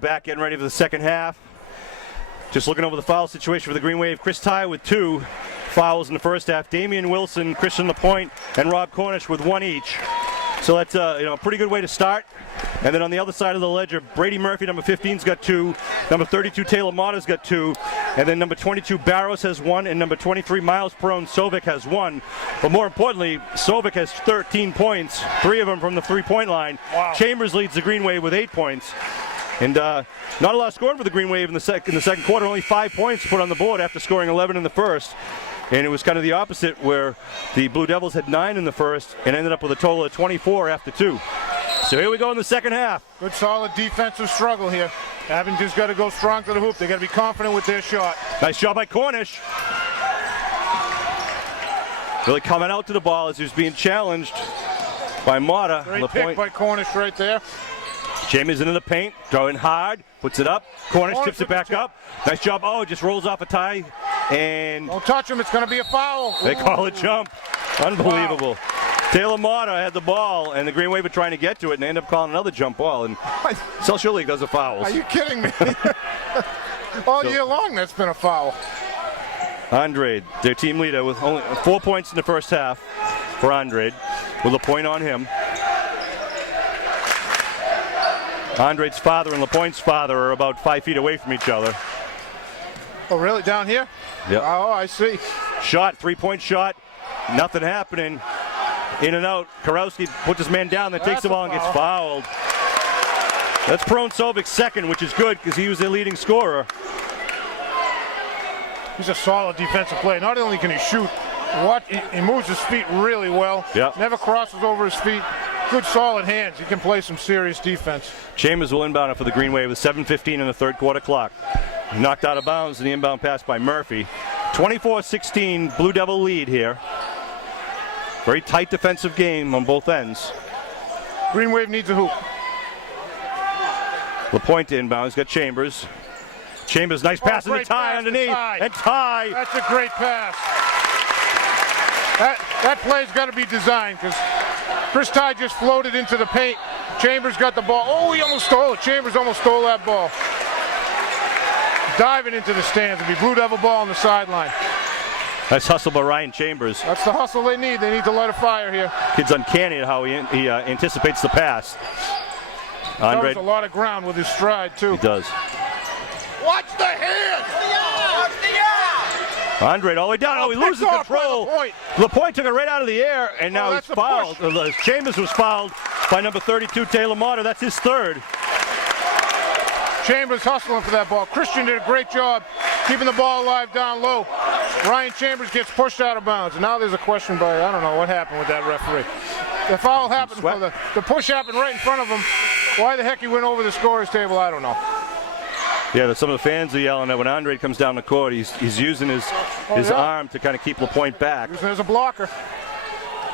Back getting ready for the second half. Just looking over the foul situation for the Green Wave. Chris Ty with 2 fouls in the first half. Damian Wilson, Christian LaPointe, and Rob Cornish with 1 each. So that's a pretty good way to start. And then on the other side of the ledger, Brady Murphy, number 15's got 2. Number 32, Taylor Motta's got 2. And then number 22, Barros has 1. And number 23, Miles Perone, Sovic has 1. But more importantly, Sovic has 13 points, 3 of them from the three-point line. Wow. Chambers leads the Green Wave with 8 points. And not a lot scored for the Green Wave in the second quarter. Only 5 points put on the board after scoring 11 in the first. And it was kind of the opposite, where the Blue Devils had 9 in the first and ended up with a total of 24 after 2. So here we go in the second half. Good solid defensive struggle here. Abington's got to go strong to the hoop. They got to be confident with their shot. Nice job by Cornish. Really coming out to the ball as he was being challenged by Motta. Great pick by Cornish right there. Chambers into the paint, throwing hard, puts it up. Cornish tips it back up. Nice job. Oh, just rolls off a tie. And don't touch him. It's going to be a foul. They call it jump. Unbelievable. Wow. Taylor Motta had the ball, and the Green Wave were trying to get to it, and they end up calling another jump ball. And Social League does the fouls. Are you kidding me? All year long, that's been a foul. Andrade, their team leader, with only 4 points in the first half for Andrade, with a point on him. Andrade's father and LaPointe's father are about 5 feet away from each other. Oh, really? Down here? Yeah. Oh, I see. Shot, 3-point shot. Nothing happening. In and out. Karowski puts his man down, then takes the ball and gets fouled. That's Perone Sovic's second, which is good because he was their leading scorer. He's a solid defensive player. Not only can he shoot, he moves his feet really well. Yep. Never crosses over his feet. Good solid hands. He can play some serious defense. Chambers will inbound it for the Green Wave with 7:15 in the third quarter clock. Knocked out of bounds in the inbound pass by Murphy. 24-16 Blue Devil lead here. Very tight defensive game on both ends. Green Wave needs a hoop. LaPointe inbound. He's got Chambers. Chambers, nice pass into Great Ty pass to underneath. Ty. And Ty. That's a great pass. That play's got to be designed because Chris Ty just floated into the paint. Chambers got the ball. Oh, he almost stole it. Chambers almost stole that ball. Diving into the stands. It'll be Blue Devil ball on the sideline. Nice hustle by Ryan Chambers. That's the hustle they need. They need to light a fire here. Kid's uncanny at how he anticipates the pass. Andre, Covers a lot of ground with his stride, too. he does. Watch the hand! Andre all the way down. Oh, he loses control. LaPointe took it right out of the air, and now he's fouled. Chambers was fouled by number 32, Taylor Motter. That's his third. Chambers hustling for that ball. Christian did a great job keeping the ball alive down low. Ryan Chambers gets pushed out of bounds. And now there's a question by, I don't know what happened with that referee. The foul happened, the push happened right in front of him. Why the heck he went over the scorer's table, I don't know. Yeah, some of the fans are yelling that when Andre comes down the court, he's using his arm to kind of keep LaPointe back. Using as a blocker.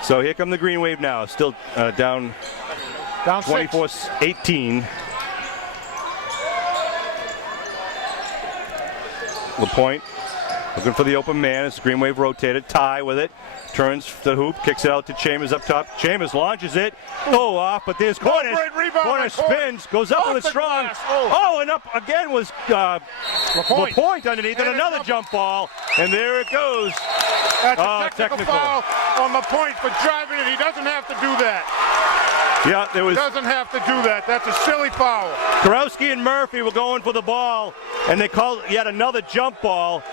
So here come the Green Wave now, still down 24-18. LaPointe looking for the open man as the Green Wave rotated. Ty with it. Turns the hoop, kicks it out to Chambers up top. Chambers launches it. Oh, off, but there's Cornish. Cornish spins, goes up with it strong. Oh, and up again was LaPointe underneath, and another jump ball. And there it goes. That's a technical foul on LaPointe for driving it. He doesn't have to do that. Yeah, there was. Doesn't have to do that. That's a silly foul. Karowski and Murphy were going for the ball, and they called yet another jump ball.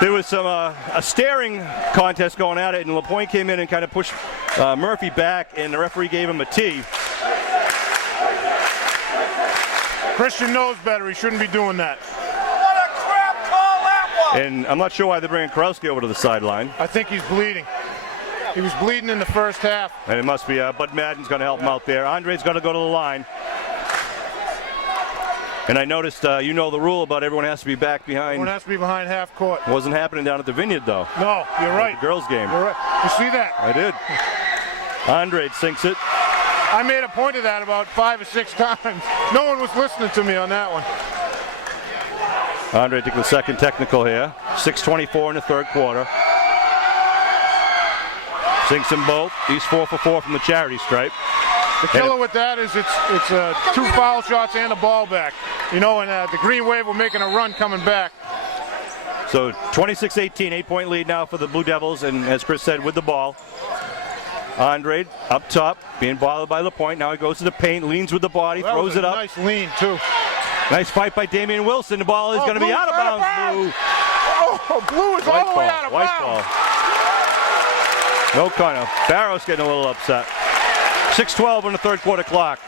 There was some a staring contest going at it, and LaPointe came in and kind of pushed Murphy back, and the referee gave him a tee. Christian knows better. He shouldn't be doing that. What a crap call that was! And I'm not sure why they're bringing Karowski over to the sideline. I think he's bleeding. He was bleeding in the first half. And it must be Bud Madden's going to help him out there. Andre's going to go to the line. And I noticed, you know the rule about everyone has to be back behind. Everyone has to be behind half court. Wasn't happening down at the Vineyard, though. No, you're right. The girls' game. You're right. You see that? I did. Andre sinks it. I made a point of that about 5 or 6 times. No one was listening to me on that one. Andre took the second technical here. 6:24 in the third quarter. Sinks them both. He's 4 for 4 from the charity stripe. The killer with that is it's 2 foul shots and a ball back. You know, and the Green Wave were making a run coming back. So 26-18, 8-point lead now for the Blue Devils, and as Chris said, with the ball. Andre up top, being bothered by LaPointe. Now he goes to the paint, leans with the body, throws it up. Nice lean, too. Nice fight by Damian Wilson. The ball is going to be out of bounds, Blue. Oh, Blue is all the way out of bounds. No corner. Barrow's getting a little upset. 6:12 on the third quarter clock.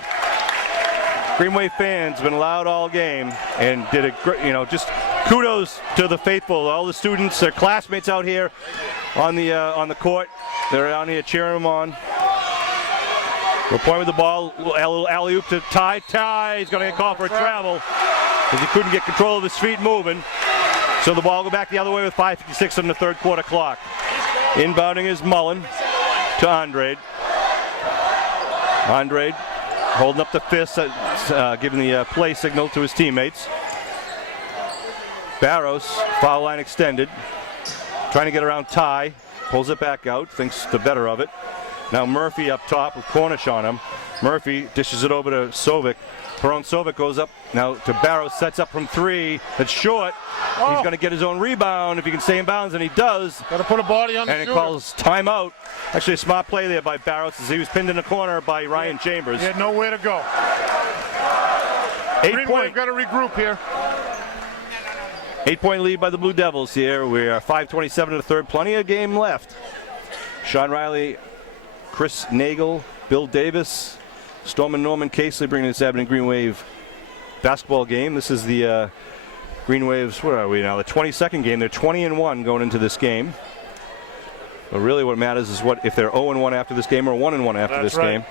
Green Wave fans have been loud all game and did a great, just kudos to the faithful, all the students, their classmates out here on the court. They're down here cheering them on. LaPointe with the ball, little alley-oop to Ty. Ty is going to get called for a travel because he couldn't get control of his feet moving. So the ball will go back the other way with 5:56 on the third quarter clock. Inbounding is Mullen to Andre. Andre holding up the fist, giving the play signal to his teammates. Barros, foul line extended. Trying to get around Ty. Pulls it back out, thinks the better of it. Now Murphy up top with Cornish on him. Murphy dishes it over to Sovic. Perron Sovic goes up now to Barros, sets up from 3. That's short. He's going to get his own rebound if he can stay in bounds, and he does. Got to put a body on the shooter. And it calls timeout. Actually, a smart play there by Barros as he was pinned in the corner by Ryan Chambers. He had nowhere to go. 8-point. Got to regroup here. 8-point lead by the Blue Devils here. We are 5:27 in the third. Plenty of game left. Sean Riley, Chris Nagel, Bill Davis, Storm and Norman Casely bringing this Aberdeen Green Wave basketball game. This is the Green Waves, what are we now? The 22nd game. They're 20-1 going into this game. But really what matters is what if they're 0-1 after this game or 1-1 after this game.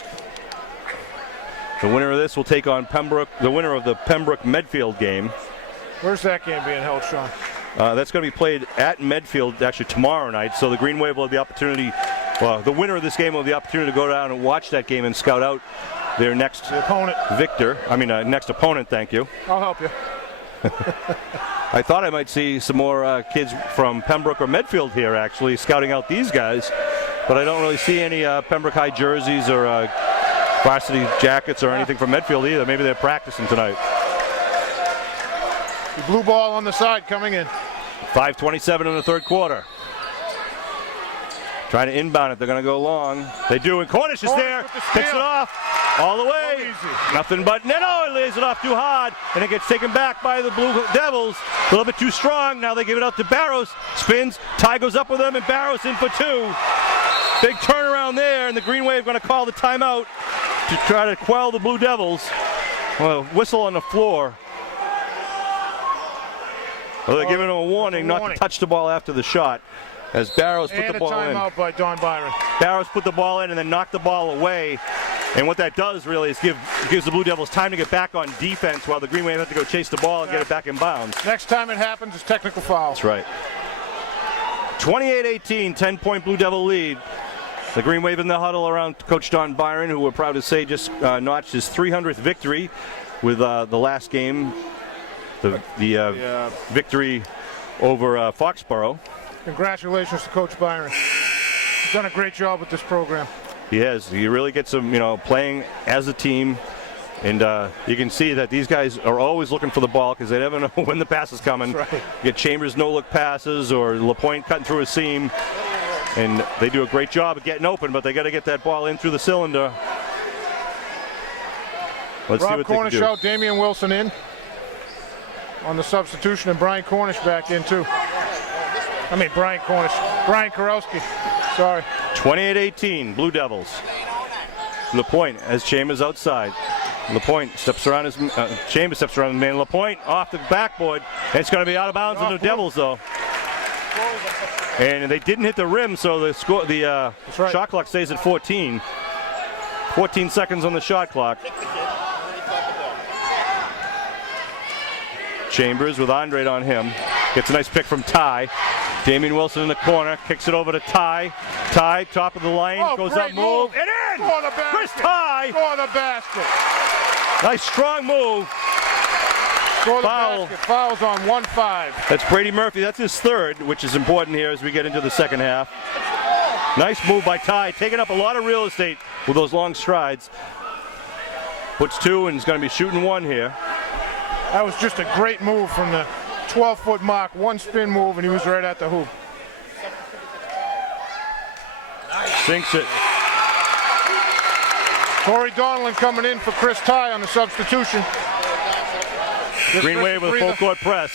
The winner of this will take on Pembroke, the winner of the Pembroke-Medfield game. Where's that game being held, Sean? That's going to be played at Medfield actually tomorrow night. So the Green Wave will have the opportunity, the winner of this game will have the opportunity to go down and watch that game and scout out their next opponent. next opponent, thank you. I'll help you. I thought I might see some more kids from Pembroke or Medfield here, actually, scouting out these guys. But I don't really see any Pembroke High jerseys or varsity jackets or anything from Medfield either. Maybe they're practicing tonight. The blue ball on the side coming in. 5:27 in the third quarter. Trying to inbound it. They're going to go long. They do, and Cornish is there. Picks it off all the way. Nothing but net. Oh, he lays it off too hard, and it gets taken back by the Blue Devils. A little bit too strong. Now they give it out to Barrows. Spins. Ty goes up with him, and Barrows in for two. Big turnaround there, and the Green Wave going to call the timeout to try to quell the Blue Devils. Well, whistle on the floor. Well, they're giving him a warning not to touch the ball after the shot. As Barrows put the ball in. And a timeout by Don Byron. Barrows put the ball in and then knocked the ball away. And what that does really is gives the Blue Devils time to get back on defense while the Green Wave have to go chase the ball and get it back in bounds. Next time it happens, it's technical foul. That's right. 28-18, 10-point Blue Devil lead. The Green Wave in the huddle around Coach Don Byron, who we're proud to say just notched his 300th victory with the last game, the victory over Foxborough. Congratulations to Coach Byron. He's done a great job with this program. He has. He really gets them, playing as a team. And you can see that these guys are always looking for the ball because they never know when the pass is coming. That's right. You get Chambers no-look passes or LaPointe cutting through a seam. And they do a great job of getting open, but they got to get that ball in through the cylinder. Let's see what Cornish they can do. out, Damian Wilson in on the substitution, and Brian Cornish back in too. Brian Karowski. Sorry. 28-18, Blue Devils. LaPointe has Chambers outside. LaPointe steps around his Chambers steps around the man. LaPointe off the backboard. And it's going to be out of bounds on the Devils though. And they didn't hit the rim, so the shot clock stays at 14. 14 seconds on the shot clock. Chambers with Andre on him. Gets a nice pick from Ty. Damian Wilson in the corner, kicks it over to Ty. Ty, top of the lane, goes up, move, and in! For the basket. Chris Ty! For the basket. Nice strong move. For the Foul. basket. Fouls on 1-5. That's Brady Murphy. That's his third, which is important here as we get into the second half. Nice move by Ty, taking up a lot of real estate with those long strides. Puts two and is going to be shooting one here. That was just a great move from the 12-foot mark. One spin move, and he was right at the hoop. Sinks it. Corey Donlan coming in for Chris Ty on the substitution. Green Wave with a full court press.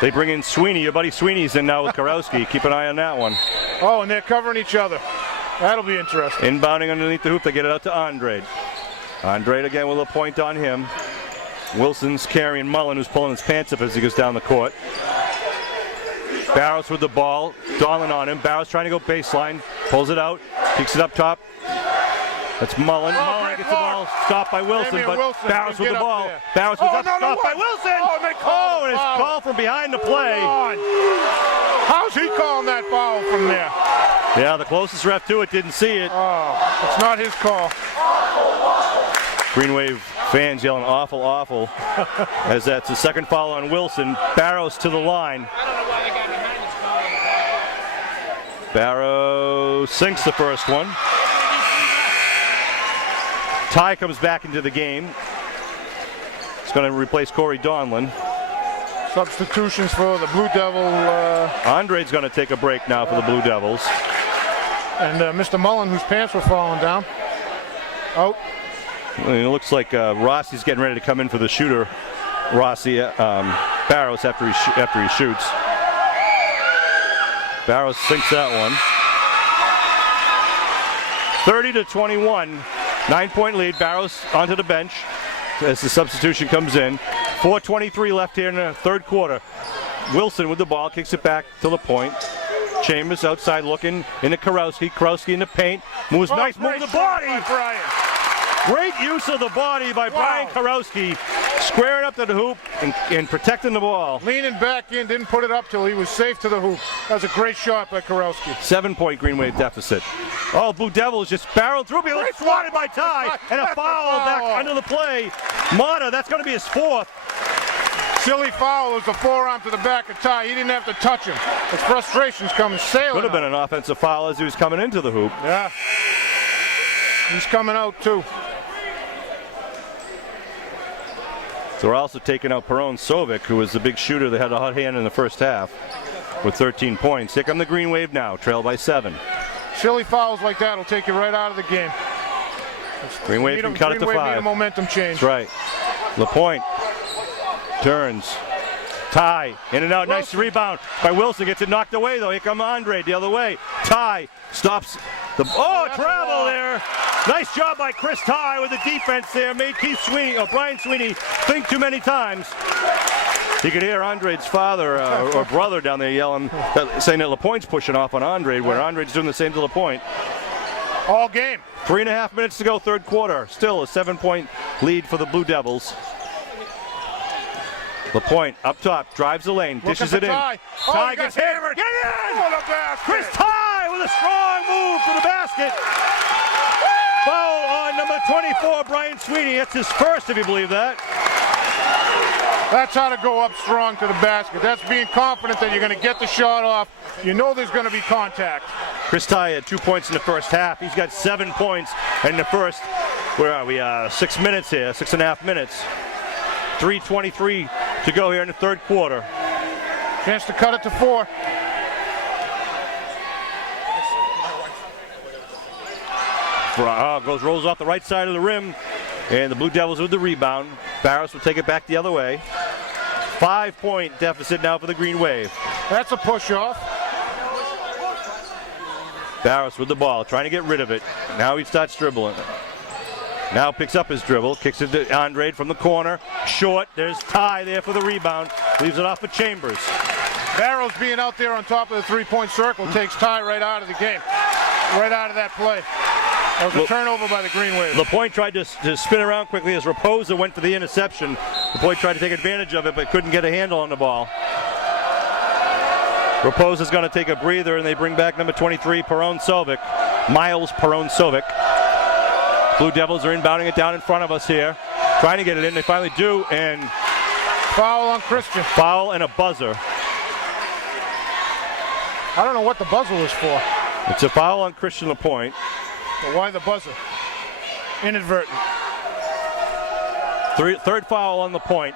They bring in Sweeney. Your buddy Sweeney's in now with Karowski. Keep an eye on that one. Oh, and they're covering each other. That'll be interesting. Inbounding underneath the hoop. They get it out to Andre. Andre again with a point on him. Wilson's carrying Mullen, who's pulling his pants up as he goes down the court. Barrows with the ball. Donlan on him. Barrows trying to go baseline. Pulls it out. Kicks it up top. That's Mullen. Mullen gets the ball stopped by Wilson, but Barrows with the ball. Barrows was stopped by Wilson. And it's called from behind the play. How's he calling that foul from there? Yeah, the closest ref to it didn't see it. Oh, it's not his call. Green Wave fans yelling awful, awful, as that's the second foul on Wilson. Barrows to the line. Barrows sinks the first one. Ty comes back into the game. He's going to replace Corey Donlan. Substitutions for the Blue Devil. Andre's going to take a break now for the Blue Devils. And Mr. Mullen, whose pants were falling down. Out. It looks like Rossi's getting ready to come in for the shooter. Rossi, Barrows after he shoots. Barrows sinks that one. 30-21, 9-point lead. Barrows onto the bench as the substitution comes in. 4:23 left here in the third quarter. Wilson with the ball, kicks it back to the point. Chambers outside looking into Karowski. Karowski in the paint. Moves nice move to the body. Great use of the body by Brian Karowski, squaring up to the hoop and protecting the ball. Leaning back in, didn't put it up till he was safe to the hoop. That was a great shot by Karowski. 7-point Green Wave deficit. Oh, Blue Devils just barreled through. Swatted by Ty, and a foul back under the play. Mata, that's going to be his fourth. Silly foul was the forearm to the back of Ty. He didn't have to touch him. His frustration's coming sailing. Could have been out. an offensive foul as he was coming into the hoop. Yeah. He's coming out too. So we're also taking out Perone Sovic, who was the big shooter that had a hot hand in the first half with 13 points. Here come the Green Wave now, trailed by 7. Silly fouls like that will take you right out of the game. Green Wave can cut it to 5. Need a momentum change. That's right. LaPointe turns. Ty, in and out, nice rebound by Wilson, gets it knocked away though. Here come Andre the other way. Ty stops the, travel there. Nice job by Chris Ty with the defense there. Made Brian Sweeney think too many times. You could hear Andre's father or brother down there yelling, saying that LaPointe's pushing off on Andre, where Andre's doing the same to LaPointe. All game. 3.5 minutes to go, third quarter. Still a 7-point lead for the Blue Devils. LaPointe up top, drives the lane, dishes it in. Ty, gets hammered. Get in! What a basket. Chris Ty with a strong move to the basket. Foul on number 24, Brian Sweeney. That's his first, if you believe that. That's how to go up strong to the basket. That's being confident that you're going to get the shot off. You know there's going to be contact. Chris Ty had 2 points in the first half. He's got 7 points in the first, 6 minutes here, 6.5 minutes. 3:23 to go here in the third quarter. Chance to cut it to 4. Rolls off the right side of the rim, and the Blue Devils with the rebound. Barros will take it back the other way. 5-point deficit now for the Green Wave. That's a push off. Barros with the ball, trying to get rid of it. Now he starts dribbling. Now picks up his dribble, kicks it to Andre from the corner. Short, there's Ty there for the rebound. Leaves it off for Chambers. Barrows being out there on top of the 3-point circle takes Ty right out of the game. Right out of that play. That was a turnover by the Green Wave. LaPointe tried to spin around quickly as Raposa went for the interception. LaPointe tried to take advantage of it, but couldn't get a handle on the ball. Raposa's going to take a breather, and they bring back number 23, Perone Sovic. Miles Perone Sovic. Blue Devils are inbounding it down in front of us here. Trying to get it in. They finally do, and foul on Christian. Foul and a buzzer. I don't know what the buzzer was for. It's a foul on Christian LaPointe. But why the buzzer? Inadvertent. Third foul on LaPointe.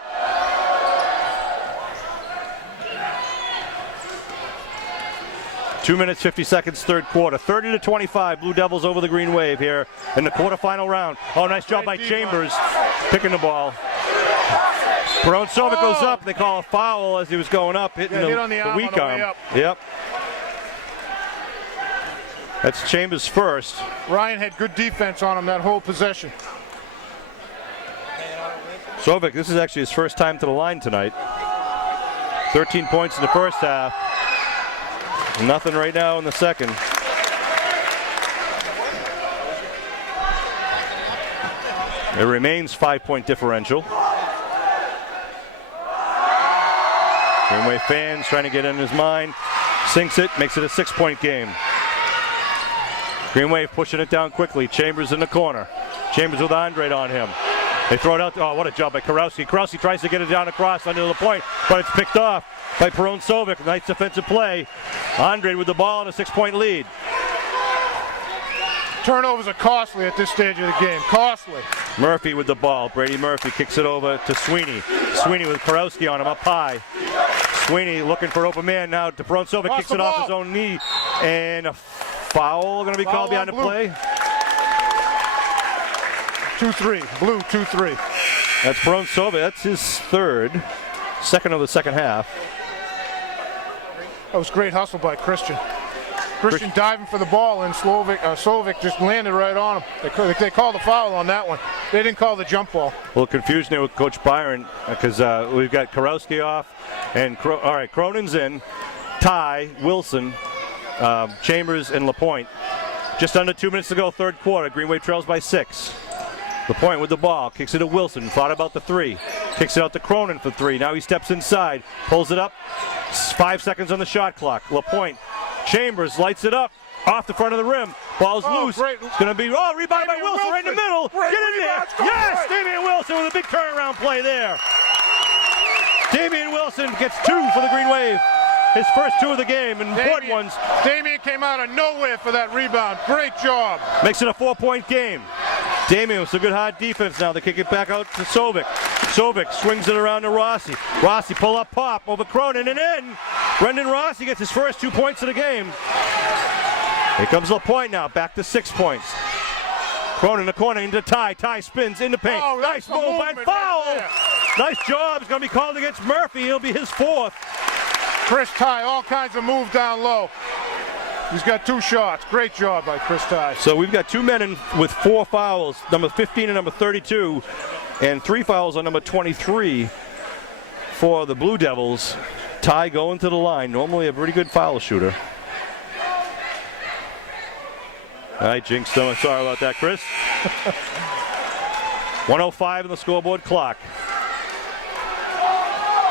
Two minutes, 50 seconds, third quarter. 30-25, Blue Devils over the Green Wave here in the quarterfinal round. Oh, nice job by Chambers picking the ball. Perone Sovic goes up. They call a foul as he was going up, hitting the weak arm. Yep. That's Chambers' first. Ryan had good defense on him that whole possession. Sovic, this is actually his first time to the line tonight. 13 points in the first half. Nothing right now in the second. It remains 5-point differential. Green Wave fans trying to get in his mind. Sinks it, makes it a 6-point game. Green Wave pushing it down quickly. Chambers in the corner. Chambers with Andre on him. They throw it out. Oh, what a job by Karowski. Karowski tries to get it down across under the point, but it's picked off by Perone Sovic. Nice defensive play. Andre with the ball and a 6-point lead. Turnovers are costly at this stage of the game. Costly. Murphy with the ball. Brady Murphy kicks it over to Sweeney. Sweeney with Karowski on him up high. Sweeney looking for open man now to Perone Sovic. Kicks it off his own knee. And a foul going to be called behind the play. 2-3. Blue 2-3. That's Perone Sovic. That's his second of the second half. That was great hustle by Christian. Christian diving for the ball, and Sovic just landed right on him. They called a foul on that one. They didn't call the jump ball. A little confusion there with Coach Byron because we've got Karowski off, and all right, Cronin's in, Ty, Wilson, Chambers, and LaPointe. Just under 2 minutes to go, third quarter. Green Wave trails by 6. LaPointe with the ball, kicks it to Wilson, thought about the 3. Kicks it out to Cronin for 3. Now he steps inside, pulls it up. 5 seconds on the shot clock. LaPointe, Chambers lights it up off the front of the rim. Ball's loose. Great. It's going to be rebound by Wilson right in the middle. Great Get in there. Yes, Damian Wilson with a big turnaround play there. Damian Wilson gets 2 for the Green Wave. His first 2 of the game, and important ones. Damian came out of nowhere for that rebound. Great job. Makes it a 4-point game. Damian with some good hard defense now. They kick it back out to Sovic. Sovic swings it around to Rossi. Rossi pull up pop over Cronin and in. Brendan Rossi gets his first 2 points of the game. Here comes LaPointe now, back to 6 points. Cronin in the corner into Ty. Ty spins in the paint. Oh, nice move and foul. Right, nice job. It's going to be called against Murphy. He'll be his 4th. Chris Ty, all kinds of moves down low. He's got 2 shots. Great job by Chris Ty. So we've got 2 men in with 4 fouls, number 15 and number 32, and 3 fouls on number 23 for the Blue Devils. Ty going to the line, normally a pretty good foul shooter. All right, Jinx, sorry about that, Chris. 1:05 on the scoreboard clock.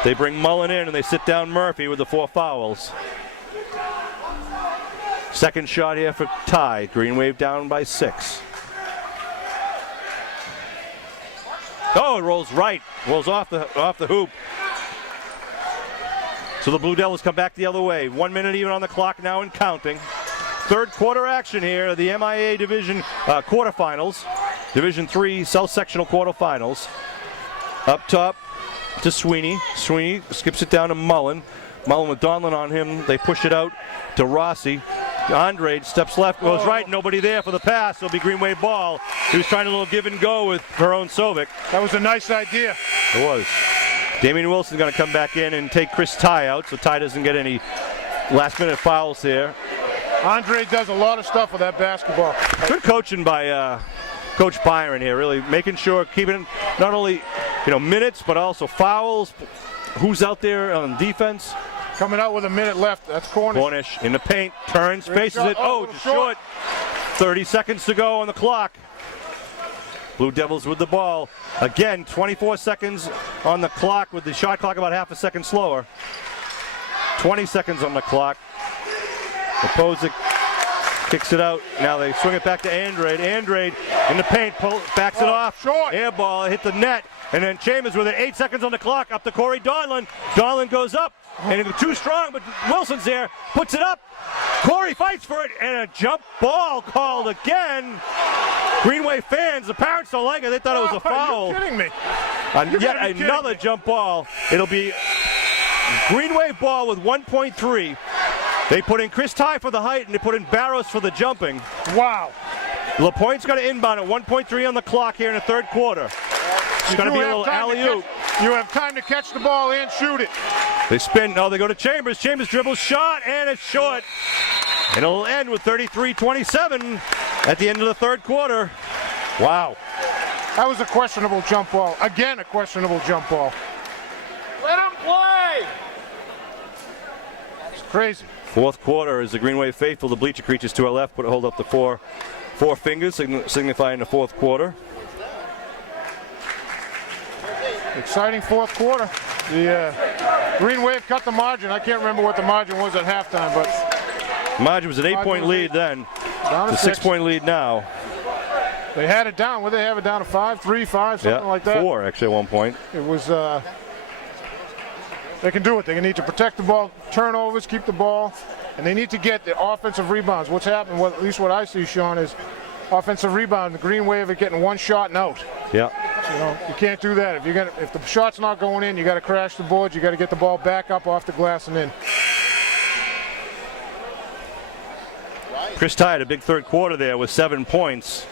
They bring Mullen in and they sit down Murphy with the 4 fouls. Second shot here for Ty. Green Wave down by 6. Oh, it rolls right. Rolls off the hoop. So the Blue Devils come back the other way. 1 minute even on the clock now and counting. Third quarter action here, the MIA Division quarterfinals. Division 3 South Sectional quarterfinals. Up top to Sweeney. Sweeney skips it down to Mullen. Mullen with Donlin on him. They push it out to Rossi. Andre steps left, goes right, nobody there for the pass. It'll be Green Wave ball. He was trying a little give and go with Perone Sovic. That was a nice idea. It was. Damian Wilson's going to come back in and take Chris Ty out, so Ty doesn't get any last-minute fouls here. Andre does a lot of stuff with that basketball. Good coaching by Coach Byron here, really making sure, keeping not only minutes, but also fouls. Who's out there on defense? Coming out with a minute left. That's Cornish. Cornish in the paint, turns, faces shot. it. Oh, just short. 30 seconds to go on the clock. Blue Devils with the ball. Again, 24 seconds on the clock with the shot clock about half a second slower. 20 seconds on the clock. Opozic kicks it out. Now they swing it back to Andrade. Andrade in the paint, backs it off. Short. Air ball, hit the net. And then Chambers with it, 8 seconds on the clock, up to Corey Donlin. Donlin goes up, and it's too strong, but Wilson's there, puts it up. Corey fights for it, and a jump ball called again. Green Wave fans, the parents don't like it. They thought it was a foul. Are you kidding me? Yet another jump ball. It'll be Green Wave ball with 1.3. They put in Chris Ty for the height, and they put in Barros for the jumping. Wow. LaPointe's going to inbound at 1.3 on the clock here in the third quarter. It's going to be a little alley-oop. You have time to catch the ball and shoot it. They spin. No, they go to Chambers. Chambers dribbles, shot, and it's short. And it'll end with 33-27 at the end of the third quarter. Wow. That was a questionable jump ball. Again, a questionable jump ball. Let him play! It's crazy. Fourth quarter is the Green Wave faithful. The bleacher creatures to our left put hold up the four fingers, signifying the fourth quarter. Exciting fourth quarter. The Green Wave cut the margin. I can't remember what the margin was at halftime, but the margin was an 8-point lead then. Down to It's a 6-point lead now. They had it down. What did they have it down to? 5, 3, 5, something like that. 4 actually at one point. It was. They can do it. They need to protect the ball, turnovers, keep the ball, and they need to get the offensive rebounds. What's happened? At least what I see, Sean, is offensive rebound. The Green Wave are getting one shot and out. Yeah. You can't do that. If the shot's not going in, you got to crash the boards. You got to get the ball back up off the glass and in. Chris Ty had a big third quarter there with 7 points.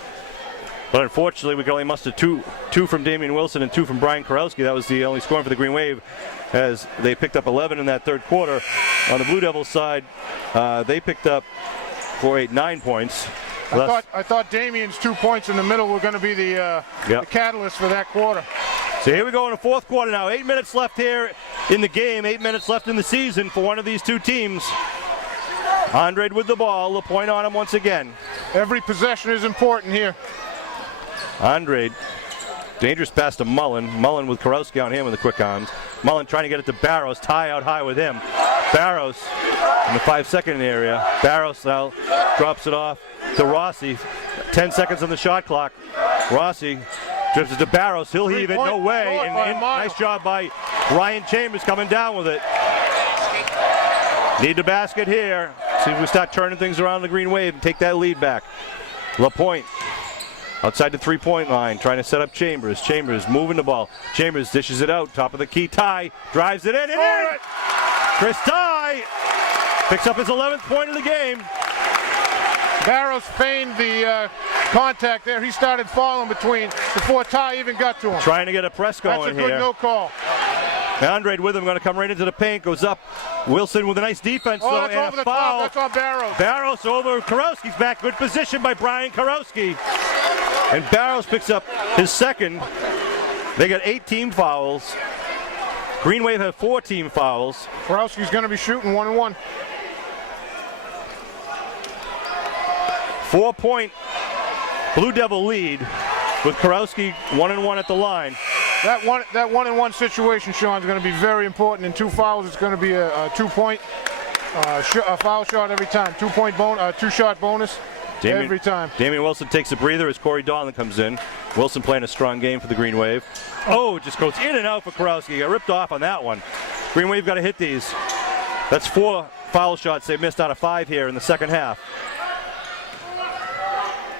But unfortunately, we could only muster two from Damian Wilson and 2 from Brian Karowski. That was the only scoring for the Green Wave, as they picked up 11 in that third quarter. On the Blue Devils side, they picked up 9 points. I thought Damian's 2 points in the middle were going to be the catalyst for that quarter. So here we go in the fourth quarter now. 8 minutes left here in the game. 8 minutes left in the season for one of these two teams. Andrade with the ball. LaPointe on him once again. Every possession is important here. Andrade, dangerous pass to Mullen. Mullen with Karowski on him with the quick arms. Mullen trying to get it to Barros. Ty out high with him. Barros in the 5-second area. Barros now drops it off to Rossi. 10 seconds on the shot clock. Rossi drips it to Barros. He'll heave it. No way. And nice job by Ryan Chambers coming down with it. Need the basket here. See if we start turning things around the Green Wave and take that lead back. LaPointe outside the three-point line, trying to set up Chambers. Chambers moving the ball. Chambers dishes it out, top of the key. Ty drives it in and in. Chris Ty picks up his 11th point of the game. Barrows feigned the contact there. He started falling before Ty even got to him. Trying to get a press going here. That's a good no call. Andre with him, going to come right into the paint, goes up. Wilson with a nice defense, Oh, though, that's and over a the foul. top. That's on Barrows. Barrows over Karowski's back. Good position by Brian Karowski. And Barrows picks up his second. They got 8 team fouls. Green Wave have 4 team fouls. Karowski's going to be shooting 1-1. 4-point Blue Devil lead with Karowski 1-1 at the line. That 1-1 situation, Sean, is going to be very important. In 2 fouls, it's going to be a 2-point foul shot every time. 2-point bonus, 2-shot bonus every time. Damian Wilson takes a breather as Corey Donlan comes in. Wilson playing a strong game for the Green Wave. Oh, it just goes in and out for Karowski. Got ripped off on that one. Green Wave got to hit these. That's 4 foul shots they missed out of 5 here in the second half.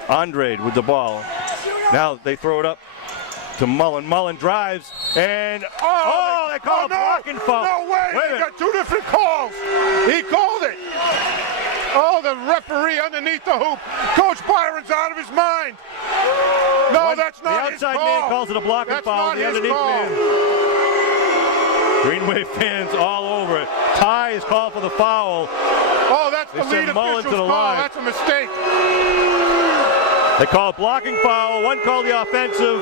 Andre with the ball. Now they throw it up to Mullen. Mullen drives and they call a blocking foul. No way! They got 2 different calls. He called it. Oh, the referee underneath the hoop. Coach Byron's out of his mind. No, that's not his call. The outside man calls it a blocking foul. The underneath man. Green Wave fans all over it. Ty is called for the foul. Oh, that's the lead official's call. That's a mistake. They call a blocking foul. One called the offensive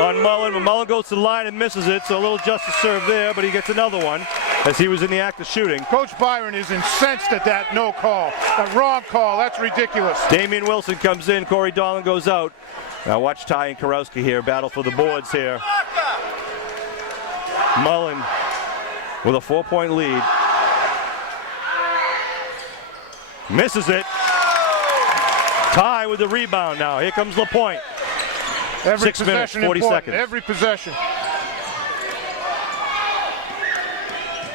on Mullen, but Mullen goes to the line and misses it, so a little justice served there, but he gets another one as he was in the act of shooting. Coach Byron is incensed at that no call, that wrong call. That's ridiculous. Damian Wilson comes in, Corey Donlan goes out. Now watch Ty and Karowski here battle for the boards here. Mullen with a 4-point lead. Misses it. Ty with the rebound now. Here comes LaPointe. Every 6 minutes, 40 important. seconds. Every possession.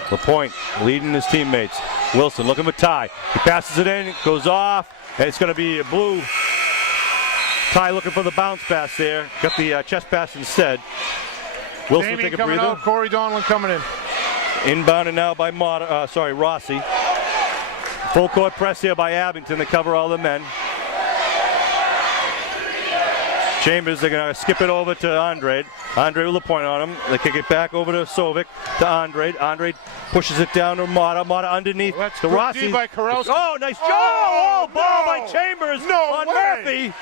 LaPointe leading his teammates. Wilson looking for Ty. He passes it in, goes off, and it's going to be a blue. Ty looking for the bounce pass there. Got the chest pass instead. Wilson Damian take a coming breather. out, Corey Donlan coming in. Inbounded now by Rossi. Full court press here by Abington to cover all the men. Chambers, they're going to skip it over to Andre. Andre with LaPointe on him. They kick it back over to Sovic, to Andre. Andre pushes it down to Mata. Mata underneath to Rossi. By Karowski. Oh, nice job! Oh, ball by Chambers on way. Murphy.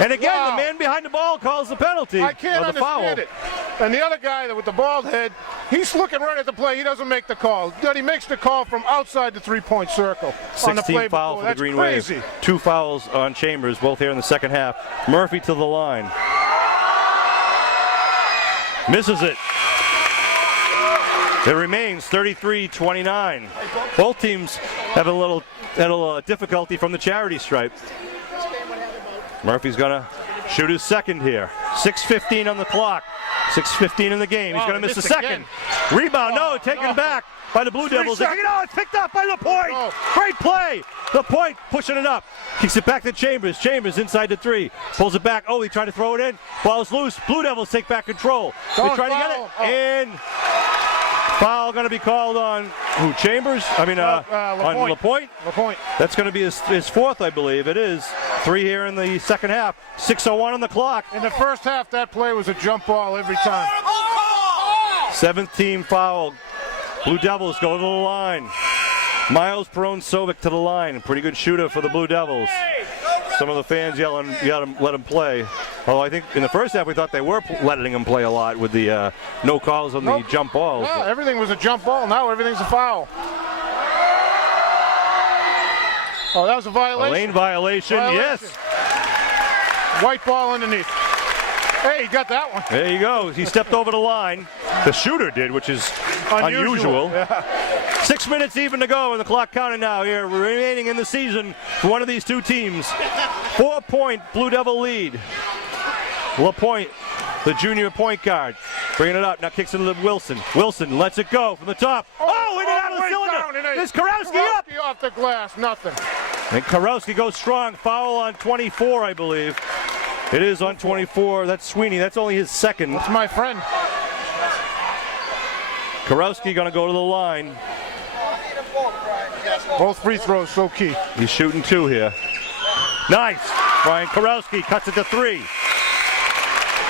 And again, the man behind the ball calls the penalty. I can't understand it. And the other guy with the bald head, he's looking right at the play. He doesn't make the call. He makes the call from outside the 3-point circle. 16 foul for the Green Wave. 2 fouls on Chambers, both here in the second half. Murphy to the line. Misses it. It remains 33-29. Both teams have a little difficulty from the charity stripe. Murphy's gonna shoot his second here. 6:15 on the clock. 6:15 in the game. He's gonna miss the second. Rebound, no, taken back by the Blue Devils. It's picked up by LaPointe. Great play. LaPointe pushing it up. Kicks it back to Chambers. Chambers inside the 3. Pulls it back. Oh, he tried to throw it in. Ball's loose. Blue Devils take back control. They try to get it. And foul going to be called on who? Chambers? I mean, on LaPointe. LaPointe. That's going to be his fourth, I believe. It is. 3 here in the second half. 6:01 on the clock. In the first half, that play was a jump ball every time. 7th team foul. Blue Devils go to the line. Miles Perone-Sovic to the line. Pretty good shooter for the Blue Devils. Some of the fans yelling, let him play. Although I think in the first half we thought they were letting him play a lot with the no calls on the jump balls. Yeah, everything was a jump ball. Now everything's a foul. Oh, that was a violation. A lane violation, yes. White ball underneath. Hey, he got that one. There you go. He stepped over the line. The shooter did, which is unusual. Yeah. 6 minutes even to go, and the clock counting now here, remaining in the season for one of these two teams. 4-point Blue Devil lead. LaPointe, the junior point guard. Bringing it up. Now kicks into Wilson. Wilson lets it go from the top. Oh, in and out of the cylinder. Is Karowski up? Off the glass. Nothing. And Karowski goes strong. Foul on 24, I believe. It is on 24. That's Sweeney. That's only his second. That's my friend. Karowski going to go to the line. Both free throws so key. He's shooting 2 here. Nice. Brian Karowski cuts it to 3.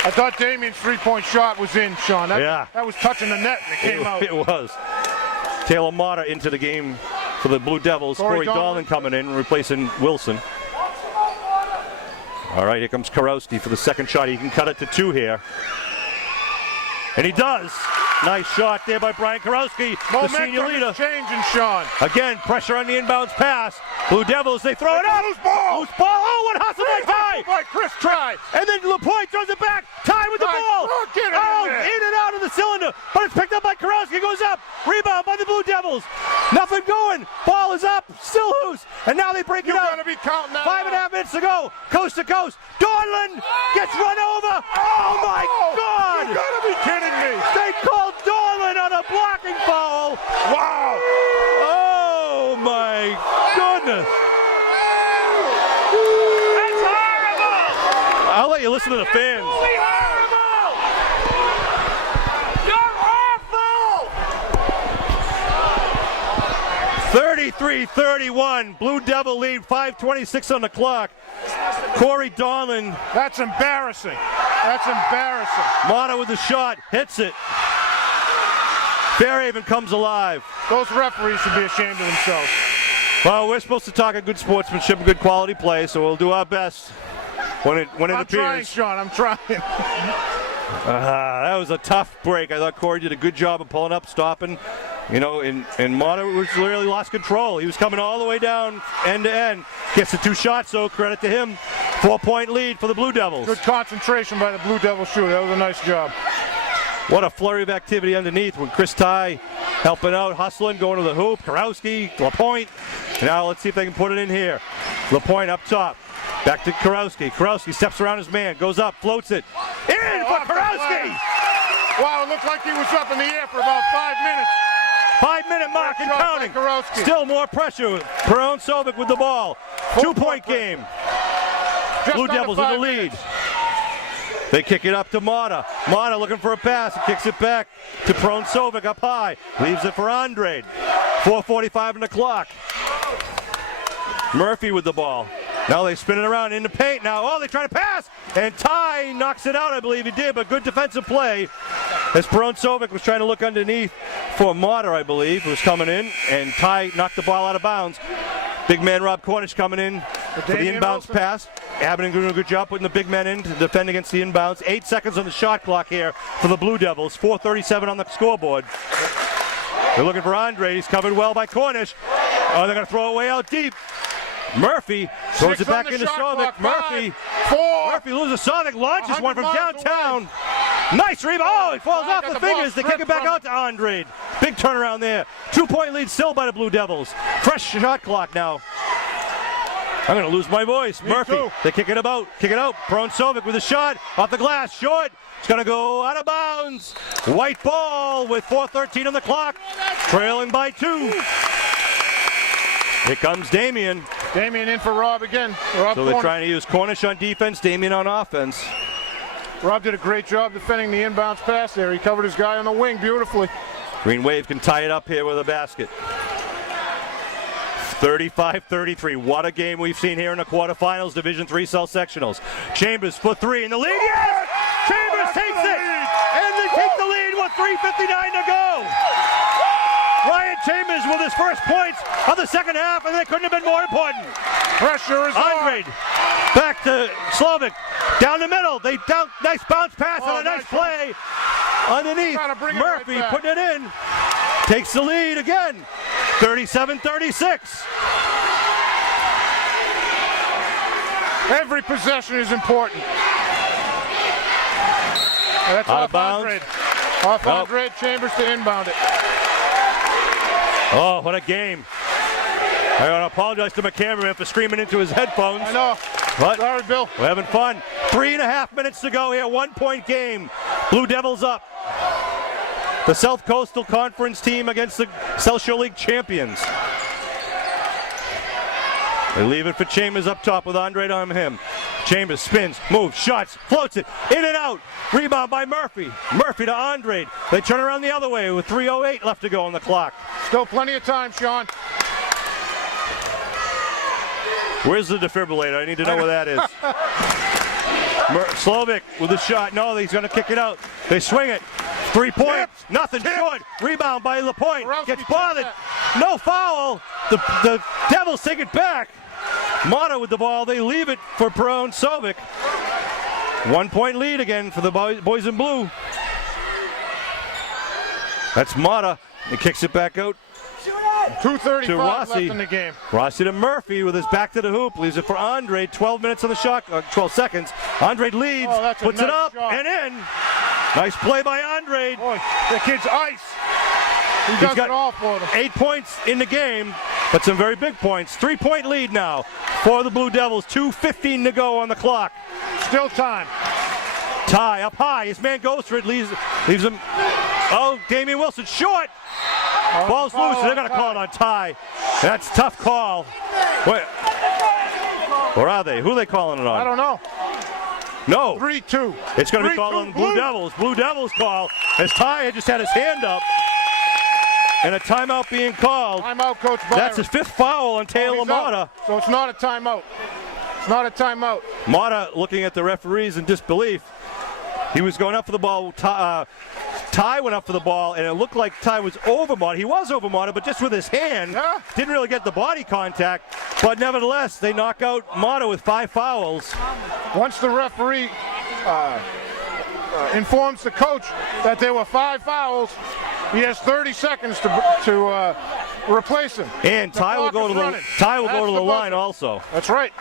I thought Damian's three-point shot was in, Sean. Yeah. That was touching the net and it came out. It was. Taylor Mata into the game for the Blue Devils. Corey Dahlin coming in, replacing Wilson. All right, here comes Karowski for the second shot. He can cut it to 2 here. And he does. Nice shot there by Brian Karowski, the senior leader. Changing, Sean. Again, pressure on the inbounds pass. Blue Devils, they throw it out. Loose ball. Loose ball. Oh, what hustle by Ty. By Chris Ty. And then LaPointe throws it back. Ty with the ball. In and out of the cylinder. But it's picked up by Karowski. Goes up. Rebound by the Blue Devils. Nothing going. Ball is up. Still loose. And now they break it up. You're going to be counting that 5.5 minutes to go. Coast to coast. Donlan gets run over. Oh, my God. You've got to be kidding me. They called Donlan on a blocking foul. Wow. Oh, my goodness. That's horrible! I'll let you listen to the fans. Absolutely horrible! You're awful! 33-31. Blue Devil lead. 5:26 on the clock. Corey Donlan. That's embarrassing. That's embarrassing. Mata with the shot. Hits it. Fairhaven comes alive. Those referees should be ashamed of themselves. Well, we're supposed to talk a good sportsmanship and good quality play, so we'll do our best when it I'm appears. trying, Sean. I'm trying. That was a tough break. I thought Corey did a good job of pulling up, stopping. You know, and Mata was really lost control. He was coming all the way down end to end. Gets the 2 shots, so credit to him. 4-point lead for the Blue Devils. Good concentration by the Blue Devil shooter. That was a nice job. What a flurry of activity underneath when Chris Ty helping out, hustling, going to the hoop. Karowski, LaPointe. Now let's see if they can put it in here. LaPointe up top. Back to Karowski. Karowski steps around his man, goes up, floats it. In for Karowski! Wow, it looked like he was up in the air for about 5 minutes. 5-minute mark and counting. Still more pressure. Perone Sovic with the ball. 2-point game. Blue Devils with the lead. They kick it up to Mata. Mata looking for a pass. He kicks it back to Perone Sovic up high. Leaves it for Andre. 4:45 on the clock. Murphy with the ball. Now they spin it around in the paint now. Oh, they try to pass. And Ty knocks it out, I believe he did, but good defensive play. As Perone Sovic was trying to look underneath for Mata, I believe, who was coming in. And Ty knocked the ball out of bounds. Big man Rob Cornish coming in for the inbounds pass. Abington doing a good job putting the big men in to defend against the inbounds. 8 seconds on the shot clock here for the Blue Devils. 4:37 on the scoreboard. They're looking for Andre. He's covered well by Cornish. Oh, they're going to throw it way out deep. Murphy throws it back into Sovic. Murphy loses Sovic. Launches one from downtown. Nice rebound. Oh, it falls off the fingers. They kick it back out to Andre. Big turnaround there. 2-point lead still by the Blue Devils. Fresh shot clock now. I'm going to lose my voice. Murphy. They kick it out. Perone Sovic with a shot off the glass. Short. It's going to go out of bounds. White ball with 4:13 on the clock. Trailing by 2. Here comes Damian. Damian in for Rob again. So they're trying to use Cornish on defense, Damian on offense. Rob did a great job defending the inbounds pass there. He covered his guy on the wing beautifully. Green Wave can tie it up here with a basket. 35-33. What a game we've seen here in the quarterfinals, Division III South Sectionals. Chambers for 3 in the lead. Yes! Chambers takes it! And they take the lead with 3:59 to go. Ryan Chambers with his first points of the second half, and they couldn't have been more important. Pressure is Andre back to Slovic. Down the middle. Nice bounce pass on a nice play. Underneath, Murphy putting it in. Takes the lead again. 37-36. Every possession is important. That's Out of off bounds. Andre. Off Andre, Chambers to inbound it. Oh, what a game. I want to apologize to my cameraman for screaming into his headphones. I know. But sorry, Bill. We're having fun. 3.5 minutes to go here. 1-point game. Blue Devils up. the South Coastal Conference team against the South Shore League champions. They leave it for Chambers up top with Andre on him. Chambers spins, moves, shots, floats it, in and out. Rebound by Murphy. Murphy to Andre. They turn around the other way with 3:08 left to go on the clock. Still plenty of time, Sean. Where's the defibrillator? I need to know where that is. Slovic with the shot. No, he's going to kick it out. They swing it. 3 points. Nothing short. Rebound by LaPointe. Gets bothered. No foul. The Devils take it back. Mata with the ball. They leave it for Perone Sovic. 1 point lead again for the boys in blue. That's Mata. He kicks it back out. 2:35 left Rossi. in the game. Rossi to Murphy with his back to the hoop. Leaves it for Andre. 12 minutes on the shot. 12 seconds. Andre leads. Oh, that's a puts it nice up shot. and in. Nice play by Andre. Boy, the kid's ice. He does it all for them. 8 points in the game, but some very big points. 3 point lead now for the Blue Devils. 2:15 to go on the clock. Still time. Ty up high. His man goes for it. Leaves him. Oh, Damian Wilson short. Ball's loose. They're going to call it on Ty. That's a tough call. Wait. Where are they? Who are they calling it on? I don't know. No. 3-2. It's going to be called on the Blue Devils. Blue Devils call as Ty had just had his hand up. And a timeout being called. Timeout, Coach Byron. That's his 5th foul on Taylor Mata. So it's not a timeout. It's not a timeout. Mata looking at the referees in disbelief. He was going up for the ball. Ty went up for the ball, and it looked like Ty was over Mata. He was over Mata, but just with his hand. Yeah. Didn't really get the body contact. But nevertheless, they knock out Mata with 5 fouls. Once the referee informs the coach that there were 5 fouls, he has 30 seconds to replace him. And Ty will go to the line also. That's right.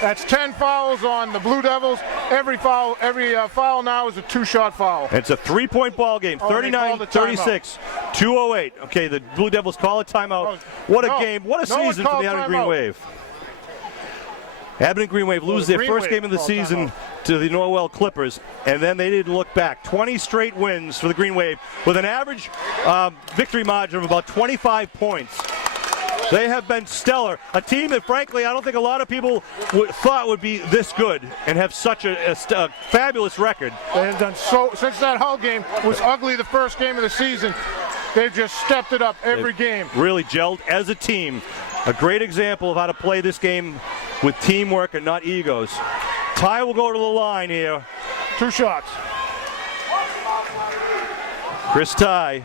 That's 10 fouls on the Blue Devils. Every foul now is a 2-shot foul. It's a 3-point ball game. 39-36, 2:08. Okay, the Blue Devils call a timeout. What a game! What a season for the Aberdeen Green Wave. Aberdeen Green Wave lose their first game of the season to the Norwell Clippers, and then they didn't look back. 20 straight wins for the Green Wave with an average victory margin of about 25 points. They have been stellar. A team that, frankly, I don't think a lot of people thought would be this good and have such a fabulous record. They have done so since that Hull game was ugly the first game of the season. They've just stepped it up every game. Really gelled as a team. A great example of how to play this game with teamwork and not egos. Ty will go to the line here. 2 shots. Chris Ty.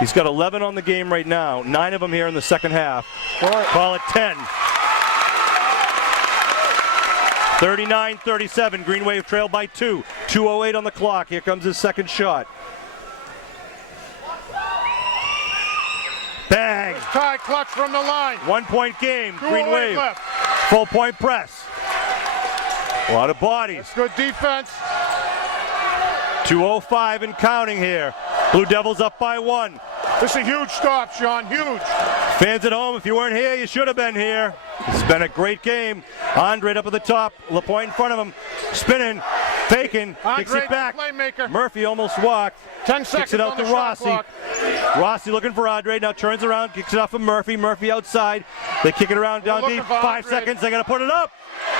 He's got 11 on the game right now, 9 of them here in the second half. Call it 10. 39-37, Green Wave trailed by 2. 2:08 on the clock. Here comes his second shot. Bang! Ty clutch from the line. 1 point game, Green Wave. Left. Full point press. A lot of bodies. That's good defense. 2:05 and counting here. Blue Devils up by 1. This is a huge stop, Sean, huge. Fans at home, if you weren't here, you should have been here. It's been a great game. Andre up at the top, LaPointe in front of him, spinning, faking, kicks it back. Playmaker. Murphy almost walked. 10 seconds Kicks it out on to the shot Rossi. clock. Rossi looking for Andre, now turns around, kicks it off of Murphy. Murphy outside. They kick it around down deep. 5 seconds, they got to put it up.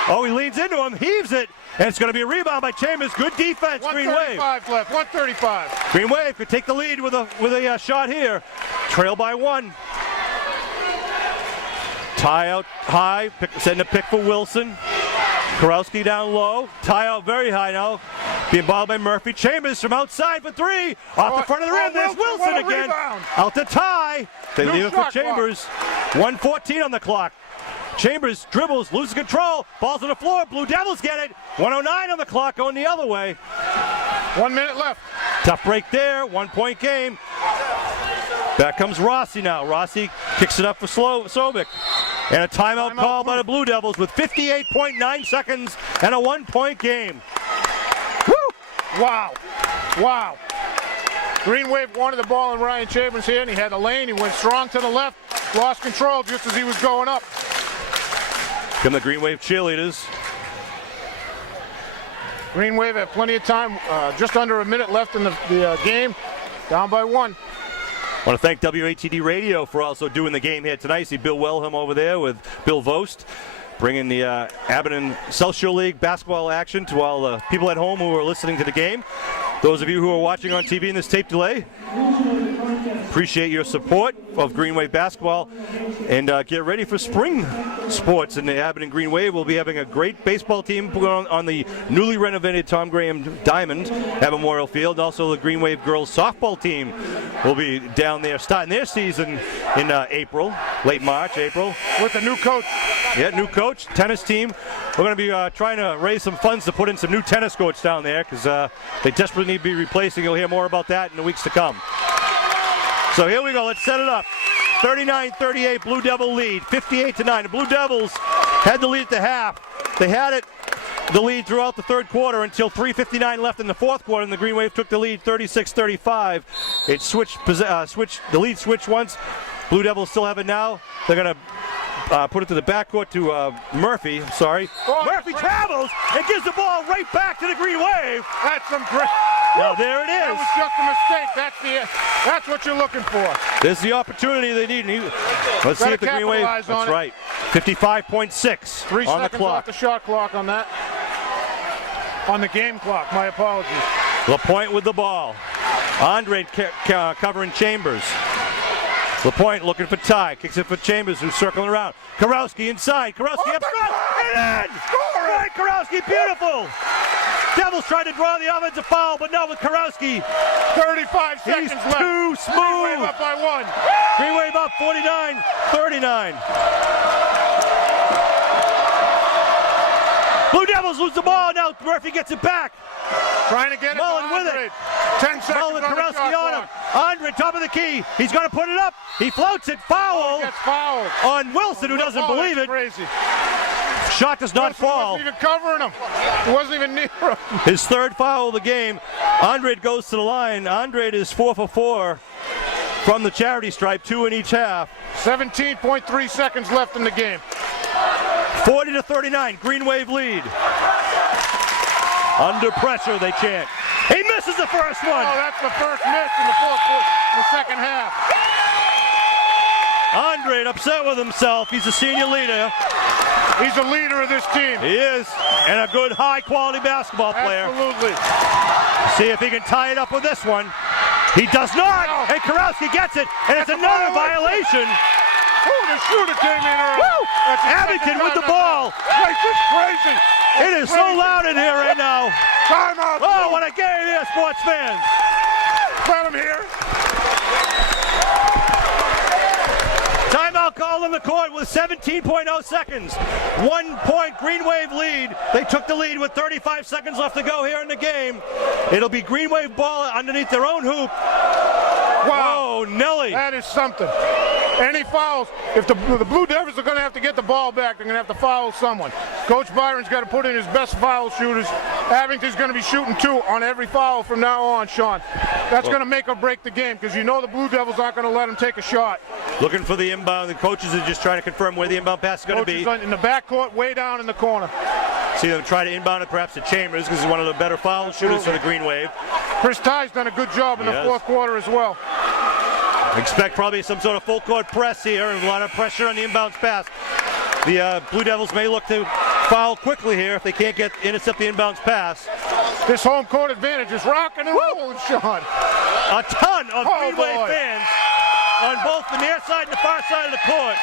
Oh, he leans into him, heaves it, and it's going to be a rebound by Chambers. Good defense, Green Wave. 1:35 left, 1:35. Green Wave could take the lead with a shot here. Trail by 1. Ty out high, setting a pick for Wilson. Karowski down low. Ty out very high now. Being balled by Murphy. Chambers from outside for 3. Off the front of the rim. There's Wilson again. Rebound. Out to Ty. They leave it for Chambers. 1:14 on the clock. Chambers dribbles, loses control. Ball's on the floor. Blue Devils get it. 1:09 on the clock going the other way. 1 minute left. Tough break there. 1 point game. Back comes Rossi now. Rossi kicks it up for Sobick. And a timeout call by the Blue Devils with 58.9 seconds and a 1 point game. Woo! Wow. Wow. Green Wave wanted the ball in Ryan Chambers' hand. He had a lane. He went strong to the left. Lost control just as he was going up. Come the Green Wave cheerleaders. Green Wave had plenty of time, just under a minute left in the game, down by 1. I want to thank WATD Radio for also doing the game here tonight. See Bill Wellham over there with Bill Vost, bringing the Abington South Shore League basketball action to all the people at home who are listening to the game. Those of you who are watching on TV in this tape delay, appreciate your support of Green Wave basketball, and get ready for spring sports in the Abington Green Wave. We'll be having a great baseball team on the newly renovated Tom Graham Diamond at Memorial Field. Also, the Green Wave girls softball team will be down there starting their season in April, late March, April. With a new coach. Yeah, new coach, tennis team. We're going to be trying to raise some funds to put in some new tennis courts down there because they desperately need to be replacing. You'll hear more about that in the weeks to come. So here we go. Let's set it up. 39-38, Blue Devil lead, 58-9. The Blue Devils had the lead at the half. They had the lead throughout the third quarter until 3:59 left in the fourth quarter, and the Green Wave took the lead 36-35. It switched. The lead switched once. Blue Devils still have it now. They're going to put it to the backcourt to Murphy. Sorry. Murphy travels and gives the ball right back to the Green Wave. That's some great. Now there it is. That was just a mistake. That's what you're looking for. There's the opportunity they need. Let's see if the Green Wave. That's right. 55.6 3 on the seconds clock. off the shot clock on that. On the game clock. My apologies. LaPointe with the ball. Andre covering Chambers. LaPointe looking for Ty. Kicks it for Chambers, who's circling around. Karowski inside. Karowski up front. And in! Right, Karowski, beautiful! Devils tried to draw the offensive foul, but not with Karowski. 35 seconds left. Too smooth. Green Wave up by 1. Green Wave up 49-39. Blue Devils lose the ball. Now Murphy gets it back. Trying to get it. Mullen with it. 10 seconds Mullen, on the Karowski shot on him. clock. Andre, top of the key. He's going to put it up. He floats it. Foul Gets fouled. on Wilson, who doesn't believe it. Crazy. Shot does not fall. Wasn't even covering him. He wasn't even near him. His third foul of the game. Andre goes to the line. Andre is 4 for 4 from the charity stripe, 2 in each half. 17.3 seconds left in the game. 40-39, Green Wave lead. Under pressure, they chant. He misses the first one. Oh, that's the first miss in the second half. Andre upset with himself. He's a senior leader. He's a leader of this team. He is, and a good high-quality basketball player. Absolutely. See if he can tie it up with this one. He does not, and Karowski gets it, and it's another violation. Oh, the shooter came in early. Abington with the ball. It's just crazy. It is so loud in here right now. Timeout. Oh, what a game here, sports fans. Let him here. Timeout called on the court with 17.0 seconds. 1 point Green Wave lead. They took the lead with 35 seconds left to go here in the game. It'll be Green Wave ball underneath their own hoop. Wow. Oh, Nelly. That is something. Any fouls, if the Blue Devils are going to have to get the ball back, they're going to have to foul someone. Coach Byron's got to put in his best foul shooters. Abington's going to be shooting 2 on every foul from now on, Sean. That's going to make or break the game because you know the Blue Devils aren't going to let them take a shot. Looking for the inbound. The coaches are just trying to confirm where the inbound pass is going to be. In the backcourt, way down in the corner. See them try to inbound it perhaps to Chambers because he's one of the better foul shooters for the Green Wave. Chris Ty's done a good job in the fourth quarter as well. Expect probably some sort of full court press here and a lot of pressure on the inbounds pass. The Blue Devils may look to foul quickly here if they can't intercept the inbounds pass. This home court advantage is rocking and rolling, Sean. A ton of Green Wave fans on both the near side and the far side of the court.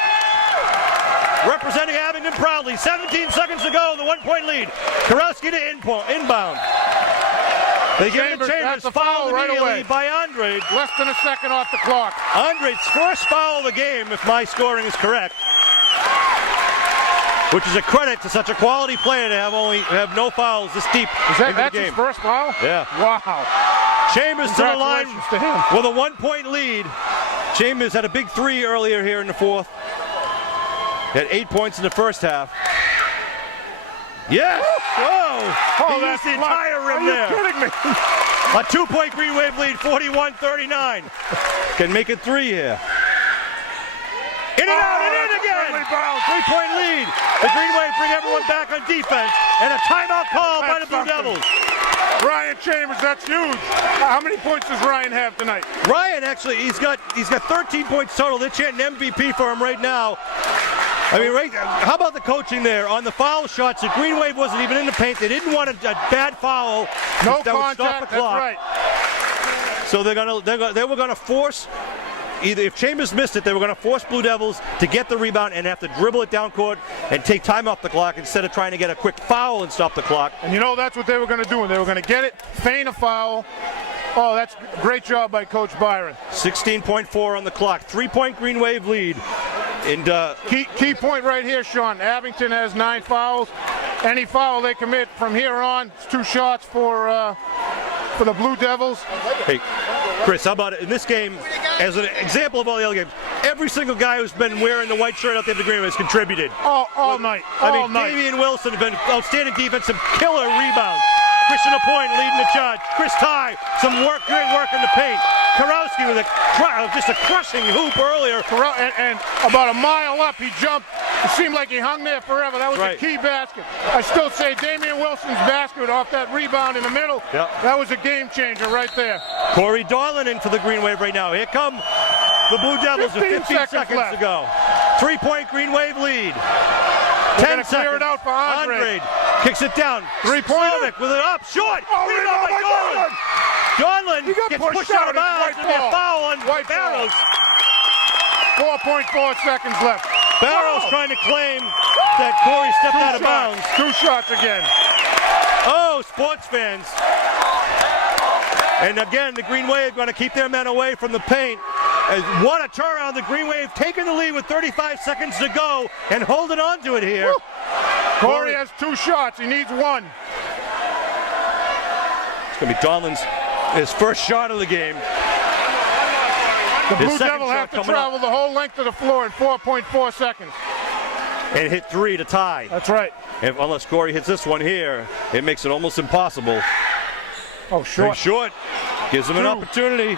Representing Abington proudly. 17 seconds to go, the 1 point lead. Karowski to inbound. They give it to Chambers, fouled right away by Andre. Less than a second off the clock. Andre's first foul of the game, if my scoring is correct. Which is a credit to such a quality player to have no fouls this deep into the That's game. his first foul? Yeah. Wow. Chambers to the line to him. with a 1 point lead. Chambers had a big 3 earlier here in the fourth. Had 8 points in the first half. Yes! Whoa! He used the entire rim there. Are you kidding me? A 2 point Green Wave lead, 41-39. Can make it 3 here. In and out and in again! 3 point lead. The Green Wave bring everyone back on defense. And a timeout call by the Blue Devils. Ryan Chambers, that's huge. How many points does Ryan have tonight? Ryan actually, he's got 13 points total. They're chanting MVP for him right now. I mean, how about the coaching there on the foul shots? The Green Wave wasn't even in the paint. They didn't want a bad foul. No that would stop contact. the clock. That's right. So they were gonna force. Either if Chambers missed it, they were going to force Blue Devils to get the rebound and have to dribble it down court and take time off the clock instead of trying to get a quick foul and stop the clock. And you know that's what they were going to do. They were going to get it, feign a foul. Oh, that's a great job by Coach Byron. 16.4 on the clock. 3-point Green Wave lead. And key point right here, Sean. Abington has 9 fouls. Any foul they commit from here on, it's 2 shots for the Blue Devils. Hey, Chris, how about it in this game? As an example of all the other games, every single guy who's been wearing the white shirt out there at the Green Wave has contributed. All night. Damian Wilson has been outstanding defense, some killer rebounds. Christian LaPointe leading the charge. Chris Ty, some great work in the paint. Karowski with just a crushing hoop earlier. And about a mile up, he jumped. It seemed like he hung there forever. That was a key basket. I still say Damian Wilson's basket off that rebound in the middle, that was a game changer right there. Corey Darlin in for the Green Wave right now. Here come the Blue Devils with 15 seconds to go. 3-point Green Wave lead. 10 seconds. Clear it out for Andre. Kicks it down. 3-pointer. With it up. Short. Oh, by Darlin. Darlin gets pushed out of bounds and a foul on Barrows. 4.4 seconds left. Barrows trying to claim that Corey stepped out of bounds. 2 shots again. Oh, sports fans. And again, the Green Wave going to keep their men away from the paint. As what a turnaround, the Green Wave taking the lead with 35 seconds to go and holding on to it here. Woo. Corey has 2 shots. He needs 1. It's going to be Donlan's his first shot of the game. The Blue Devil have to travel the whole length of the floor in 4.4 seconds. And hit 3 to tie. That's right. Unless Corey hits this one here, it makes it almost impossible. Oh, short. Short. Gives him an opportunity.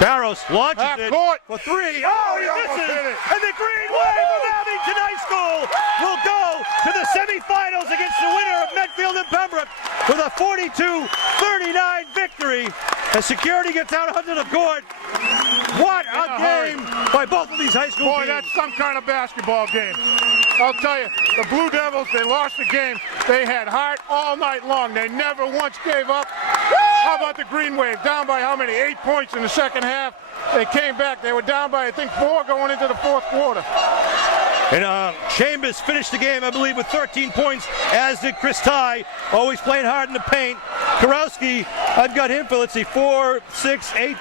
Barrows launches it for 3. Oh, he misses! And the Green Wave of Abington High School will go to the semifinals against the winner of Medfield and Pembroke with a 42-39 victory. As security gets out onto the court. What a game by both of these high school teams. Boy, that's some kind of basketball game. I'll tell you, the Blue Devils, they lost the game. They had heart all night long. They never once gave up. How about the Green Wave? Down by how many? 8 points in the second half. They came back. They were down by, I think, 4 going into the fourth quarter. And Chambers finished the game, I believe, with 13 points, as did Chris Ty, always playing hard in the paint. Karowski, I've got him for, let's see, 4, 6, 8,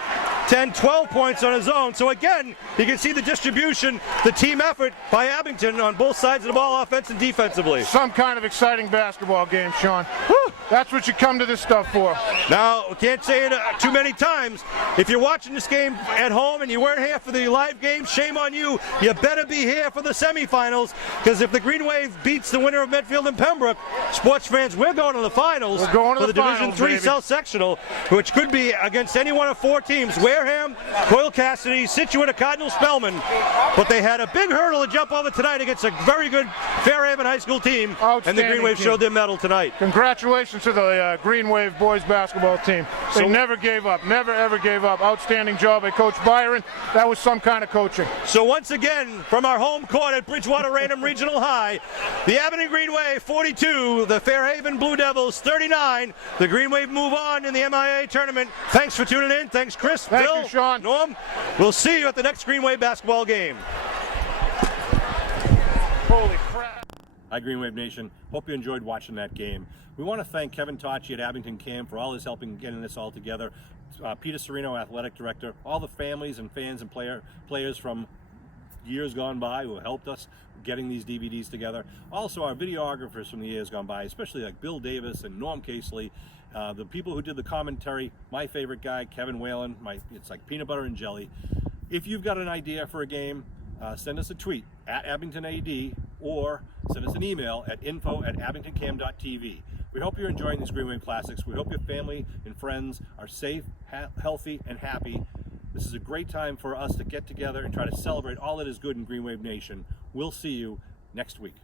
10, 12 points on his own. So again, you can see the distribution, the team effort by Abington on both sides of the ball, offense and defensively. Some kind of exciting basketball game, Sean. Whew. That's what you come to this stuff for. Now, can't say it too many times. If you're watching this game at home and you weren't here for the live game, shame on you. You better be here for the semifinals, because if the Green Wave beats the winner of Medfield and Pembroke, sports fans, we're going to the finals. We're going to for the Division finals, III South Sectional, which could be against any one of 4 teams: Wareham, Coyle Cassidy, Situate, or Cardinal Spellman. But they had a big hurdle to jump over tonight against a very good Fairhaven High School team, and the Green Wave showed their mettle tonight. Congratulations to the Green Wave boys basketball team. They never gave up, never ever gave up. Outstanding job by Coach Byron. That was some kind of coaching. So once again, from our home court at Bridgewater Raynham Regional High, the Abington Green Wave 42, the Fairhaven Blue Devils 39. The Green Wave move on in the MIA tournament. Thanks for tuning in. Thanks, Chris, Thank Bill, you, Sean. Norm. We'll see you at the next Green Wave basketball game. Holy crap. Hi, Green Wave Nation. Hope you enjoyed watching that game. We want to thank Kevin Tocci at Abington Cam for all his help in getting this all together. Peter Serino, athletic director, all the families and fans and players from years gone by who helped us getting these DVDs together. Also, our videographers from the years gone by, especially like Bill Davis and Norm Casely. The people who did the commentary, my favorite guy, Kevin Whalen, it's like peanut butter and jelly. If you've got an idea for a game, send us a tweet at AbingtonAD or send us an email at info@abingtoncam.tv. We hope you're enjoying these Green Wave Classics. We hope your family and friends are safe, healthy, and happy. This is a great time for us to get together and try to celebrate all that is good in Green Wave Nation. We'll see you next week.